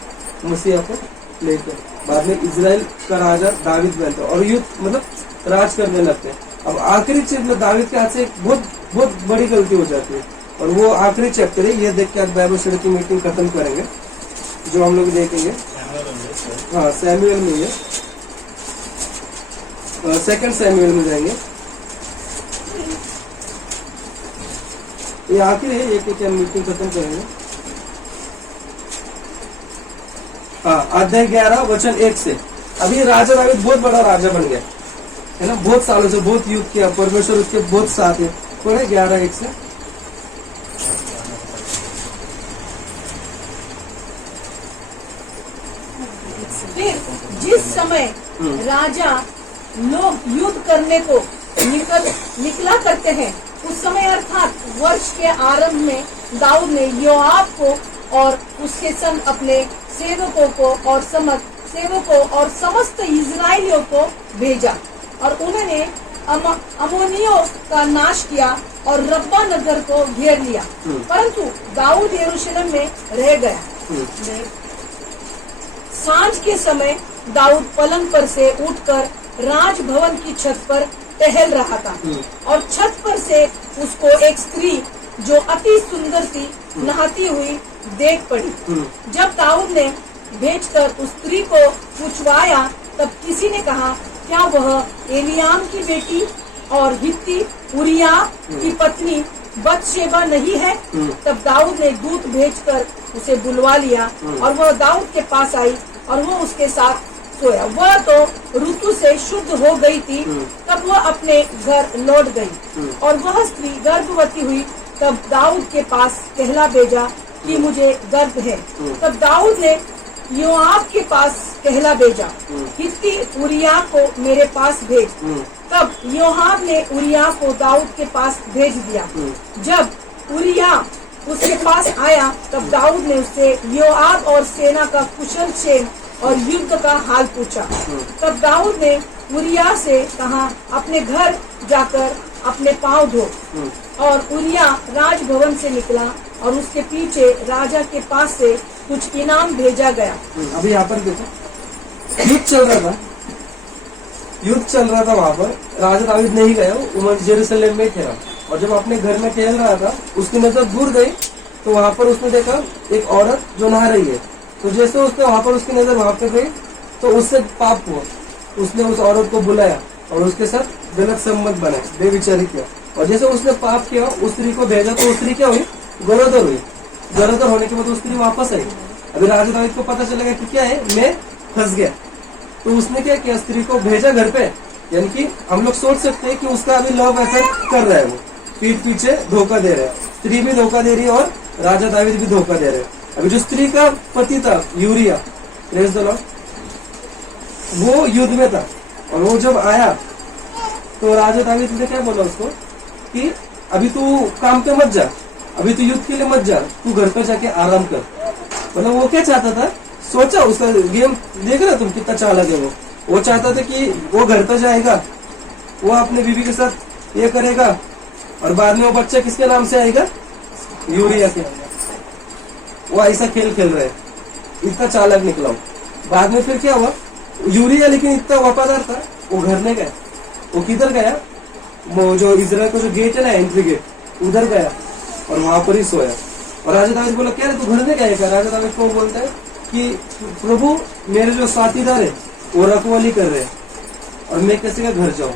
मसीह को लेकर बाद में इजराइल का राजा दावीद बनता है और युद्ध मतलब राज करने लगते हैं। अब आखिरी चीज में दावीद के हाथ से एक बहुत बड़ी गलती हो जाती है, और वो आखिरी चैप्टर है, ये देख के आज बाइबल स्टडी की मीटिंग खत्म करेंगे, जो हम लोग देखेंगे। हाँ, सैमुएल में है, सेकंड सैमुएल में जाएंगे। ये आखिर है, एक क्या मीटिंग खत्म करेंगे। हाँ, अध्याय 11 वचन 1 से। अभी राजा दावीद बहुत बड़ा राजा बन गया है ना, बहुत सालों से बहुत युद्ध किया, परमेश्वर उसके बहुत साथ है। पढ़े 11:1 से। फिर जिस समय राजा लोग युद्ध करने को निकला करते हैं, उस समय अर्थात वर्ष के आरंभ में दाऊद ने योआब को और उसके संग अपने सेवकों को और समस्त इजराइलियों को भेजा, और उन्होंने अमोनियों का नाश किया और रब्बा नगर को घेर लिया, परंतु दाऊद यरूशलेम में रह गया। सांझ के समय दाऊद पलंग पर से उठकर राजभवन की छत पर टहल रहा था, और छत पर से उसको एक स्त्री जो अति सुंदर थी नहाती हुई देख पड़ी। जब दाऊद ने भेजकर उस स्त्री को पूछवाया, तब किसी ने कहा, क्या वह एलियाम की बेटी और हित्ती उरिया की पत्नी बतशेबा नहीं है? तब दाऊद ने दूत भेजकर उसे बुलवा लिया, और वह दाऊद के पास आई और वो उसके साथ सोया। वह तो ऋतु से शुद्ध हो गई थी, तब वह अपने घर लौट गई, और वह स्त्री गर्भवती हुई। तब दाऊद के पास कहला भेजा कि मुझे गर्भ है। तब दाऊद ने योआब के पास कहला भेजा, हित्ती उरिया को मेरे पास भेज। तब योआब ने उरिया को दाऊद के पास भेज दिया। जब उरिया उसके पास आया, तब दाऊद ने उससे योआब और सेना का कुशल क्षेम और युद्ध का हाल पूछा। तब दाऊद ने उरिया से कहा अपने घर जाकर अपने पांव धो। और उरिया राजभवन से निकला और उसके पीछे राजा के पास से कुछ इनाम भेजा गया। अभी यहाँ पर देखो, युद्ध चल रहा था, युद्ध चल रहा था वहां पर। राजा दाऊद नहीं गया, वो जेरूसलम में ठहरा, और जब अपने घर में टहल रहा था उसकी नजर दूर गई तो वहां पर उसने देखा एक औरत जो नहा रही है। तो जैसे उसने वहां पर उसकी नजर वहां पर गई तो उससे पाप हुआ। उसने उस औरत को बुलाया और उसके साथ गलत संबंध बनाए, बेविचारी किया, और जैसे उसने पाप किया उस स्त्री को भेजा तो उस स्त्री क्या हुई, गरोदर हुई। गरोदर होने के बाद उस स्त्री वापस आई। अभी राजा दाऊद को पता चलेगा कि क्या है, मैं फंस गया, तो उसने क्या किया, स्त्री को भेजा घर पे। यानी कि हम लोग सोच सकते हैं कि उसका अभी लव अफेयर कर रहा है, वो पीठ पीछे धोखा दे रहा है, स्त्री भी धोखा दे रही है और राजा दाऊद भी धोखा दे रहे हैं। अभी जो स्त्री का पति था यूरिया, प्रेज द लॉर्ड, वो युद्ध में था, और वो जब आया तो राजा दाऊद ने क्या बोला उसको कि अभी तू काम पे मत जा, अभी तू युद्ध के लिए मत जा, तू घर पर जाके आराम कर। मतलब वो क्या चाहता था, सोचा उसका गेम देख रहे तुम कितना चालाक है वो चाहता था कि वो घर पर जाएगा, वो अपने बीवी के साथ ये करेगा, और बाद में वो बच्चा किसके नाम से आएगा, यूरिया के। वो ऐसा खेल खेल रहे, इतना चालाक निकला वो। बाद में फिर क्या हुआ, यूरिया लेकिन इतना वफादार था, वो घर में गया। वो किधर गया, वो जो इजराइल का जो गेट है ना, एंट्री गेट, उधर गया और वहां पर ही सोया। और राजा दाऊद बोला क्या रे तू घर में गया क्या? राजा दाऊद को बोलता है कि प्रभु मेरे जो साथीदार है वो रखवाली कर रहे हैं और मैं कैसे का घर जाऊं,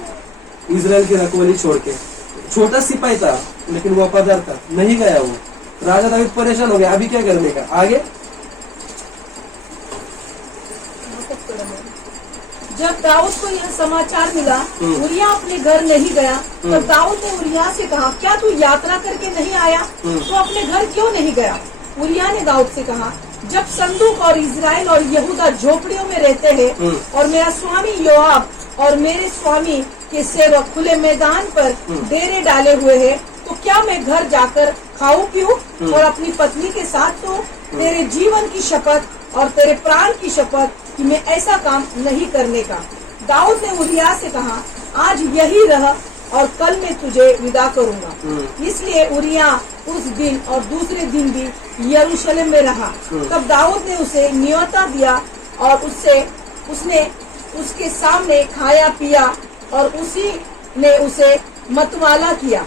इजराइल की रखवाली छोड़ के। छोटा सिपाही था लेकिन वफादार था, नहीं गया वो। राजा दाऊद परेशान हो गया, अभी क्या करने का, आगे। जब दाऊद को यह समाचार मिला उरिया अपने घर नहीं गया, तो दाऊद ने उरिया से कहा क्या तू यात्रा करके नहीं आया, तो अपने घर क्यों नहीं गया? उरिया ने दाऊद से कहा जब संदूक और इजराइल और यहूदा झोपड़ियों में रहते हैं और मेरा स्वामी योआब और मेरे स्वामी के सेवक खुले मैदान पर डेरे डाले हुए हैं, तो क्या मैं घर जाकर खाऊं पीऊं और अपनी पत्नी के साथ तो तेरे जीवन की शपथ और तेरे प्राण की शपथ कि मैं ऐसा काम नहीं करने का। दाऊद ने उरिया से कहा आज यही रह और कल मैं तुझे विदा करूंगा। इसलिए उरिया उस दिन और दूसरे दिन भी यरूशलेम में रहा। तब दाऊद ने उसे न्योता दिया और उसने उसके सामने खाया पिया और उसी ने उसे मतवाला किया।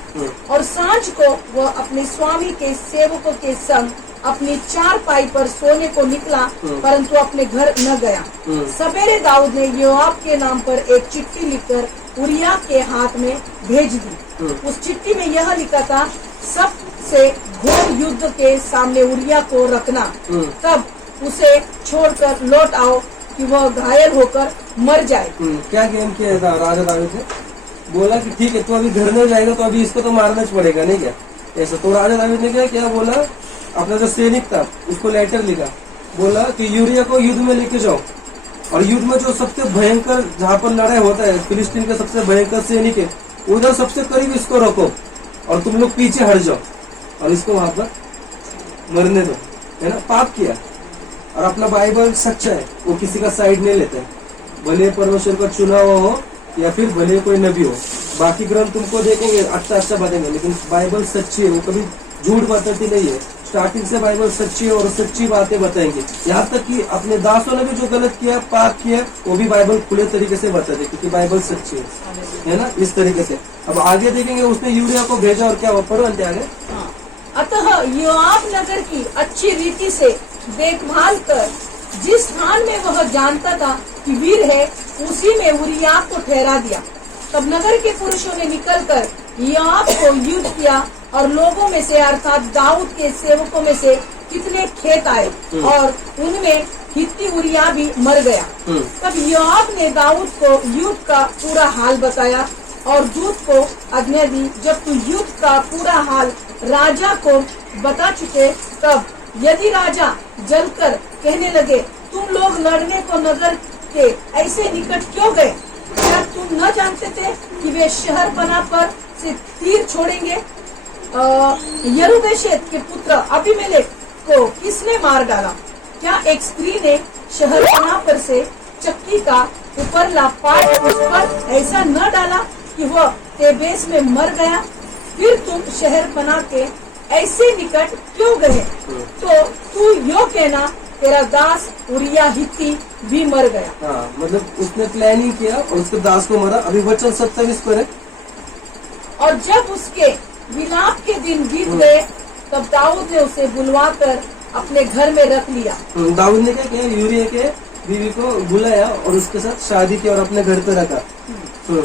और सांझ को वह अपने स्वामी के सेवकों के संग अपनी चारपाई पर सोने को निकला, परंतु अपने घर न गया। सवेरे दाऊद ने योआब के नाम पर एक चिट्ठी लिखकर उरिया के हाथ में भेज दी। उस चिट्ठी में यह लिखा था सबसे घोर युद्ध के सामने उरिया को रखना, तब उसे छोड़कर लौट आओ कि वह घायल होकर मर जाए। क्या गेम किया था राजा दाऊद ने? बोला कि ठीक है तू अभी घर नहीं जाएगा तो अभी इसको तो मारना पड़ेगा, नहीं क्या ऐसा? तो राजा दाऊद ने क्या बोला, अपना जो सैनिक था उसको लेटर लिखा, बोला कि यूरिया को युद्ध में लेके जाओ, और युद्ध में जो सबसे भयंकर जहाँ पर लड़ाई होता है, फिलिस्तीन का सबसे भयंकर सैनिक है, उधर सबसे करीब इसको रखो और तुम लोग पीछे हट जाओ और इसको वहां पर मरने दो, है ना? पाप किया। और अपना बाइबल सच्चा है, वो किसी का साइड नहीं लेते, भले परमेश्वर का चुना हुआ हो या फिर भले कोई नबी हो। बाकी ग्रंथ तुमको देखेंगे अच्छा बताएंगे, लेकिन बाइबल सच्ची है, वो कभी झूठ बताती नहीं है। स्टार्टिंग से बाइबल सच्ची है और सच्ची बातें बताएंगे। यहाँ तक कि अपने दासों ने भी जो गलत किया, पाप किया, वो भी बाइबल खुले तरीके से बताते, क्योंकि बाइबल सच्ची है ना, इस तरीके से। अब आगे देखेंगे, उसने यूरिया को भेजा और क्या हुआ, पढ़ो आगे। अतः योआब नगर की अच्छी रीति से देखभाल कर जिस स्थान में वह जानता था कि वीर है, उसी में उरिया को ठहरा दिया। तब नगर के पुरुषों ने निकलकर योआब को युद्ध किया और लोगों में से अर्थात दाऊद के सेवकों में से कितने खेत आए और उनमें हित्ती उरिया भी मर गया। तब योआब ने दाऊद को युद्ध का पूरा हाल बताया और दूत को आज्ञा दी, जब तू युद्ध का पूरा हाल राजा को बता चुके, तब यदि राजा जलकर कहने लगे तुम लोग लड़ने को नगर के ऐसे निकट क्यों गए? क्या तुम न जानते थे कि वे शहर पना पर से तीर छोड़ेंगे? यरूबेशेत के पुत्र अबीमेलेक को किसने मार डाला? क्या एक स्त्री ने शहर पना पर से चक्की का उपरला पाट उस पर ऐसा न डाला कि वह तेबेस में मर गया। फिर तुम शहर बना के ऐसे निकट क्यों गए? तो तू यो कहना, तेरा दास उरिया हित्ती भी मर गया। हाँ, मतलब उसने प्लानिंग किया और उसके दास को मरा। अभी वचन 27 पर है। और जब उसके विलाप के दिन बीत गए, तब दाऊद ने उसे बुलवाकर अपने घर में रख लिया। दाऊद ने क्या किया, यूरिया के बीवी को बुलाया और उसके साथ शादी की और अपने घर पे रखा।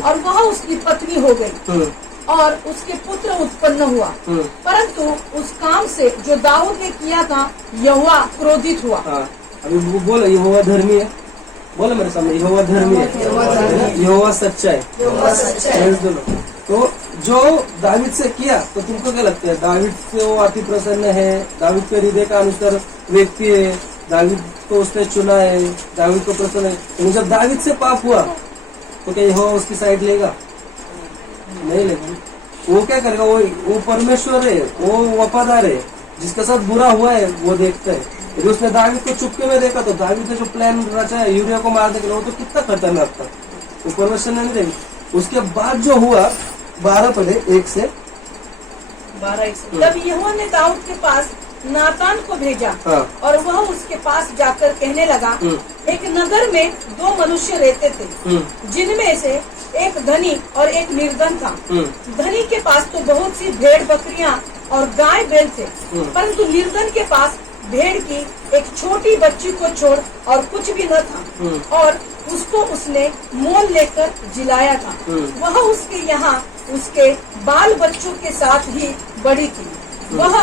और वह उसकी पत्नी हो गई और उसके पुत्र उत्पन्न हुआ। परंतु उस काम से जो दाऊद ने किया था, यहोवा क्रोधित हुआ। हाँ, अभी वो बोला यहोवा धर्मी है। बोला मेरे सामने, यहोवा धर्मी है, यहोवा सच्चा है। तो जो दाविद से किया, तो तुमको क्या लगता है? दाविद से वो अति प्रसन्न है, दाविद के हृदय का अनुसार व्यक्ति है, दाविद को उसने चुना है, दाविद को प्रसन्न है। तो जब दाविद से पाप हुआ तो क्या यहोवा उसकी साइड लेगा? नहीं लेगा। वो क्या करेगा? वो परमेश्वर है, वो वफादार है, जिसके साथ बुरा हुआ है वो देखता है। यदि उसने दाविद को चुपके में देखा तो दाविद ने जो प्लान रचा है यूरिया को मारने के लिए, वो तो कितना खतरनाक था, वो परमेश्वर ने नहीं देखा। उसके बाद जो हुआ 12 पढ़े 1 से 12 तब यहोवा ने दाऊद के पास नातान को भेजा। हाँ। और वह उसके पास जाकर कहने लगा, एक नगर में 2 मनुष्य रहते थे, जिनमें से एक धनी और एक निर्धन था। धनी के पास तो बहुत सी भेड़ बकरियां और गाय बैल थे, परंतु निर्धन के पास भेड़ की एक छोटी बच्ची को छोड़ और कुछ भी न था, और उसको उसने मोल लेकर जिलाया था। वह उसके यहाँ उसके बाल बच्चों के साथ ही बड़ी थी। वह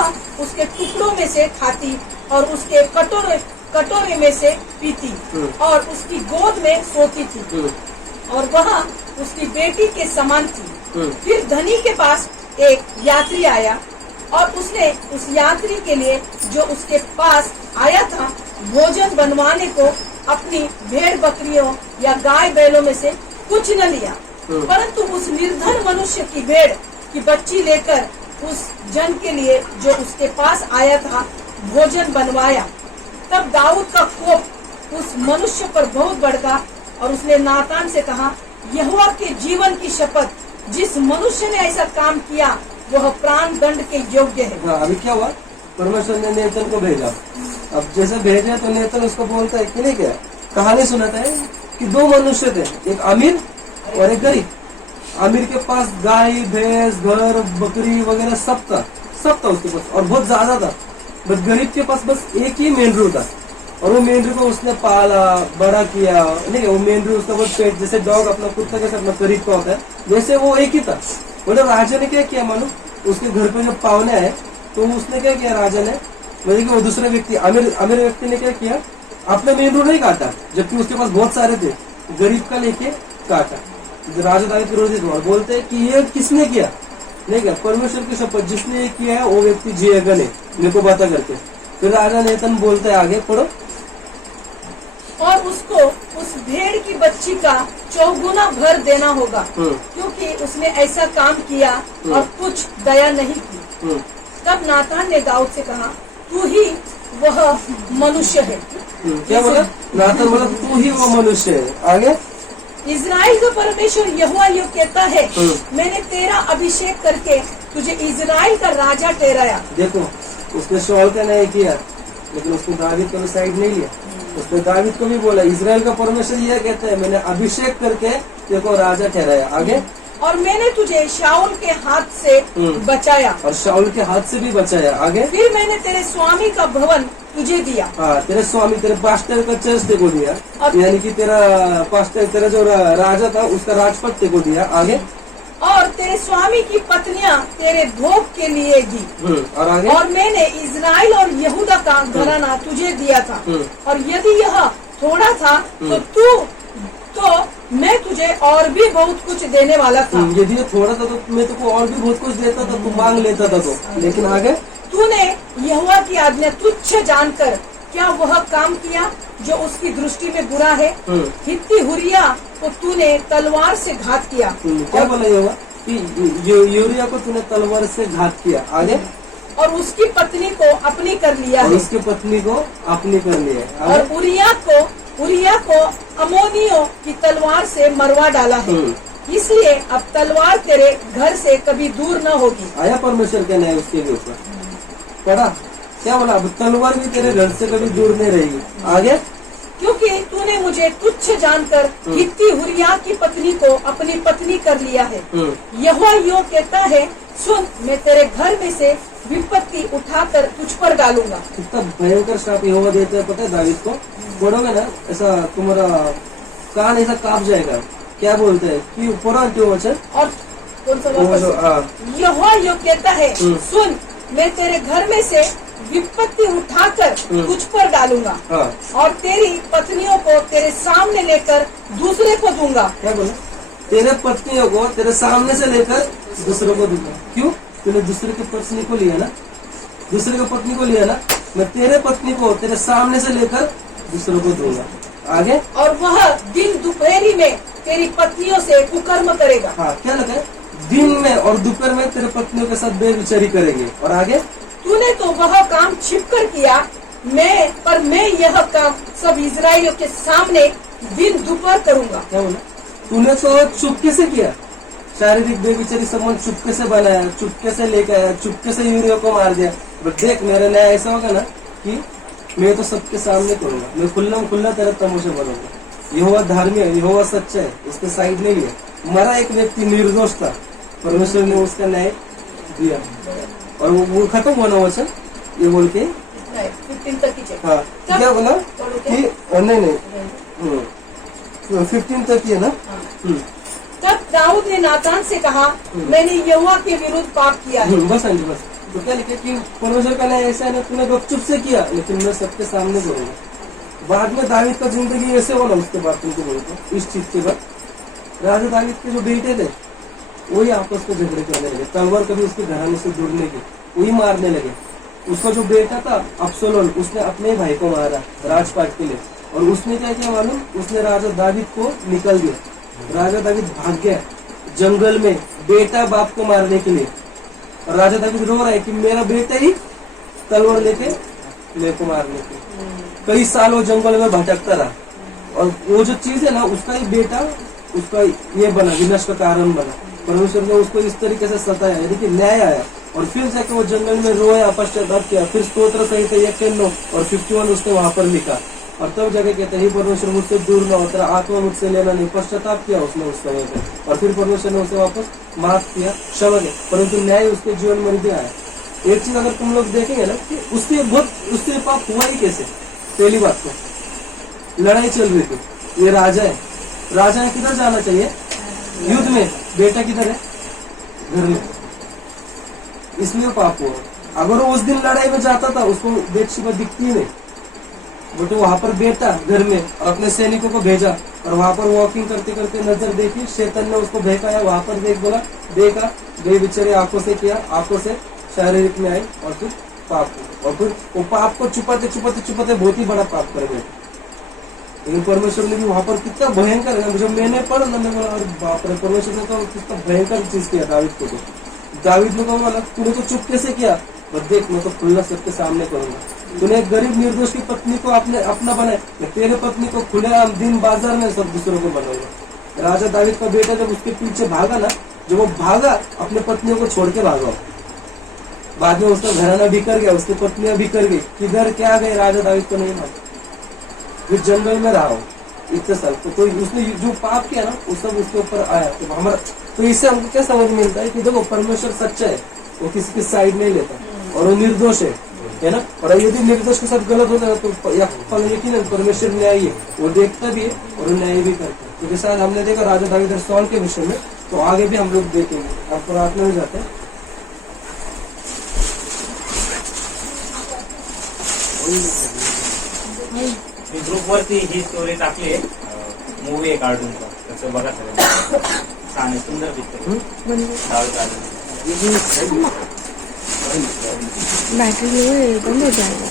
उसके टुकड़ों में से खाती और उसके कटोरे में से पीती और उसकी गोद में सोती थी, और वह उसकी बेटी के समान थी। फिर धनी के पास एक यात्री आया और उसने उस यात्री के लिए जो उसके पास आया था भोजन बनवाने को अपनी भेड़ बकरियों या गाय बैलों में से कुछ न लिया, परंतु उस निर्धन मनुष्य की भेड़ की बच्ची लेकर उस जन के लिए जो उसके पास आया था भोजन बनवाया। तब दाऊद का कोप उस मनुष्य पर बहुत भड़का और उसने नातान से कहा, यहोवा के जीवन की शपथ, जिस मनुष्य ने ऐसा काम किया वह प्राण दंड के योग्य है। हाँ, अभी क्या हुआ? परमेश्वर ने नेतन को भेजा। अब जैसे भेजा तो नेतन उसको बोलता है कि नहीं, क्या कहानी सुनाता है कि 2 मनुष्य थे, एक अमीर और एक गरीब। अमीर के पास गाय भैंस घर बकरी वगैरह सब था उसके पास और बहुत ज्यादा था। बस गरीब के पास बस एक ही मेंढरू था, और वो मेंढरू को उसने पाला बड़ा किया। नहीं, वो मेंढरू उसका बहुत पेट, जैसे डॉग अपना कुत्ता कैसे अपना करीब का होता है, वैसे वो एक ही था। बोले राजा ने क्या किया मालूम? उसके घर पे जब पावने आए तो उसने क्या किया, राजा ने, मतलब कि वो दूसरे व्यक्ति अमीर व्यक्ति ने क्या किया, अपना मेंढरू नहीं काटा, जबकि उसके पास बहुत सारे थे, गरीब का लेके काटा। राजा दावी क्रोधित हुआ, बोलते हैं कि ये किसने किया? नहीं क्या, परमेश्वर की शपथ, जिसने ये किया है वो व्यक्ति जिएगा नहीं, मेरे को बता करके। फिर राजा नेतन बोलते है, आगे पढ़ो। और उसको उस भेड़ की बच्ची का 4 गुना भर देना होगा, क्योंकि उसने ऐसा काम किया और कुछ दया नहीं की। तब नातान ने दाऊद से कहा, तू ही वह मनुष्य है। क्या बोला? नातान बोला तू ही वो मनुष्य है। आगे, इजराइल का परमेश्वर यहोवा यूं कहता है, मैंने तेरा अभिषेक करके तुझे इजराइल का राजा ठहराया। देखो, उसने शॉल का नहीं किया, लेकिन उसने दावीद का साइड नहीं लिया। उसने दावीद को भी बोला, इजराइल का परमेश्वर यह कहता है, मैंने अभिषेक करके देखो राजा ठहराया। आगे, और मैंने तुझे शाऊल के हाथ से बचाया, और शाऊल के हाथ से भी बचाया। आगे, फिर मैंने तेरे स्वामी का भवन तुझे दिया। हाँ, तेरे स्वामी, तेरे पास्टर का चर्च तेरे को दिया, यानी कि तेरा पास्टर, तेरा जो राजा था उसका राजपद तेरे को दिया। आगे, और तेरे स्वामी की पत्नियां तेरे भोग के लिए दी। और आगे, और मैंने इजराइल और यहूदा का घराना तुझे दिया था, और यदि यह थोड़ा था तो मैं तुझे और भी बहुत कुछ देने वाला था। यदि ये थोड़ा था तो मैं तुमको और भी बहुत कुछ देता था, तू मांग लेता था तो। लेकिन आगे, तूने यहोवा की आज्ञा तुच्छ जानकर क्या वह काम किया जो उसकी दृष्टि में बुरा है। हित्ती हुरिया को तूने तलवार से घात किया। क्या बोला यहोवा कि यूरिया को तूने तलवार से घात किया। आगे, और उसकी पत्नी को अपनी कर लिया और है, उसकी पत्नी को अपनी कर लिया। और उरिया को उरिया को अमोनियों की तलवार से मरवा डाला है, इसलिए अब तलवार तेरे घर से कभी दूर न होगी। आया परमेश्वर का न्याय उसके भी ऊपर पड़ा, क्या बोला, अब तलवार भी तेरे घर से कभी दूर नहीं रहेगी। आगे, क्योंकि तूने मुझे तुच्छ जानकर हित्ती हुरिया की पत्नी को अपनी पत्नी कर लिया है। यहोवा यूं कहता है, सुन, मैं तेरे घर में से विपत्ति उठाकर तुझ पर डालूंगा। कितना भयंकर श्राप यहोवा देते हैं पता है दावीद को, पढ़ोगे ना ऐसा तुम्हारा कान ऐसा कांप जाएगा। क्या बोलते हैं कि पूरा क्यों वचन और कौन सा वापस? यहोवा यूं कहता है, सुन, मैं तेरे घर में से विपत्ति उठाकर तुझ पर डालूंगा और तेरी पत्नियों को तेरे सामने लेकर दूसरे को दूंगा। क्या बोला, तेरे पत्नियों को तेरे सामने से लेकर दूसरों को दूंगा। क्यों, तूने दूसरे की पत्नी को लिया ना, दूसरे की पत्नी को लिया ना, मैं तेरे पत्नी को तेरे सामने से लेकर दूसरों को दूंगा। आगे, और वह दिन दोपहरी में तेरी पत्नियों से कुकर्म करेगा। हाँ, क्या लगा है? दिन में और दोपहर में तेरे पत्नियों के साथ बेविचारी करेंगे। और आगे, तूने तो वह काम छिपकर किया, मैं यह काम सब इजराइलियों के सामने दिन दोपहर करूंगा। क्या बोला, तूने तो चुपके से किया, शारीरिक बेविचारी संबंध चुपके से बनाया, चुपके से लेकर आया, चुपके से यूरिया को मार दिया। बट देख, मेरा न्याय ऐसा होगा ना कि मैं तो सबके सामने करूंगा, मैं खुल्ला तेरा तमाशा बनूंगा। यहोवा धार्मिक है, यहोवा सच्चा है, उसके साइड नहीं है। मरा एक व्यक्ति निर्दोष था, परमेश्वर ने उसका न्याय दिया और वो खत्म होना वचन ये बोल के 15 तक की। हाँ, क्या बोला कि नहीं 15 तक ही है ना। तब दाऊद ने नातान से कहा, मैंने यहोवा के विरुद्ध पाप किया है। बस हाँ जी, बस। तो क्या लिखे कि परमेश्वर का न्याय ऐसा है ना, तूने गपचुप से किया, लेकिन मैं सबके सामने करूंगा। बाद में दावीद का जिंदगी ऐसे होना, उसके बाद तुमको बोलता इस चीज के बाद राजा दावीद के जो बेटे थे वही आपस में झगड़े करने लगे, तलवार कभी उसके घराने से दूर नहीं गई, वही मारने लगे। उसका जो बेटा था अब्सलोम, उसने अपने भाई को मारा राजपाट के लिए, और उसने क्या किया मालूम, उसने राजा दावीद को निकल दिया। राजा दावीद भाग गया जंगल में बेटा बाप को मारने के लिए, और राजा दावीद रो रहा है कि मेरा बेटा ही तलवार लेके मेरे को मारने के। कई साल वो जंगल में भटकता रहा, और वो जो चीज है ना, उसका ही बेटा उसका ये बना, विनाश का कारण बना। परमेश्वर ने उसको इस तरीके से सताया, यानी कि न्याय आया। और फिर जाके वो जंगल में रोया, पश्चाताप किया, फिर स्तोत्र सहित 1 और 51 उसने वहां पर लिखा, और तब जाके कहते हैं, परमेश्वर मुझसे दूर न हो, तेरा आत्मा मुझसे लेना नहीं। पश्चाताप किया उसने उस समय पे, और फिर परमेश्वर ने उसे वापस माफ किया, क्षमा किया, परंतु न्याय उसके जीवन में नहीं आया। एक चीज अगर तुम लोग देखेंगे ना कि उससे पाप हुआ ही कैसे। पहली बात तो लड़ाई चल रही थी, ये राजा है, राजा है, किधर जाना चाहिए युद्ध में, बेटा किधर है घर में, इसलिए पाप हुआ। अगर वो उस दिन लड़ाई में जाता था, उसको बेटशेबा दिखती नहीं, बट वहां पर बेटा घर में और अपने सैनिकों को भेजा, और वहां पर वॉकिंग करते करते नजर देखी, शैतान ने उसको बहकाया, वहां पर देख बोला, देखा, बेचारे आंखों से किया, आंखों से शारीरिक में आई, और फिर पाप हुआ। और फिर वो पाप को छुपाते छुपाते छुपाते बहुत ही बड़ा पाप कर गए। लेकिन परमेश्वर ने भी वहां पर कितना भयंकर है, जब मैंने पढ़ा ना, मैं बोला अरे बाप रे, परमेश्वर ने तो कितना भयंकर चीज किया दावीद को। तो दावीद ने बोला, तूने तो चुपके से किया, बस देख, मैं तो खुला सबके सामने करूंगा। तूने एक गरीब निर्दोष की पत्नी को आपने अपना बनाया, मैं तेरे पत्नी को खुलेआम दिन बाजार में सब दूसरों को बनाऊंगा। राजा दावीद का बेटा जब उसके पीछे भागा ना, जब वो भागा, अपने पत्नियों को छोड़ के भागा, बाद में उसका घराना बिखर गया, उसकी पत्नियां बिखर गई, किधर क्या गए राजा दावीद को नहीं मालूम। फिर जंगल में रहा इतने साल, तो कोई उसने जो पाप किया ना, वो सब उसके ऊपर आया। तो हमारा, तो इससे हमको क्या समझ मिलता है कि देखो परमेश्वर सच्चा है, वो किसी की साइड नहीं लेता, और वो निर्दोष है ना। और यदि निर्दोष के साथ गलत होता है तो यकीन परमेश्वर न्यायी है, वो देखता भी है और न्याय भी करता है। तो जैसा हमने देखा राजा दावीद और सौल के विषय में, तो आगे भी हम लोग देखेंगे। आप प्रार्थना में जाते हैं। मी ग्रुपवरती ही स्टोरी टाकली आहे, मूवी आहे कार्टूनचा, त्याचं बघा सगळं, छान आहे, सुंदर दिसतंय, बैटरी लो है, बंद हो जाएगा।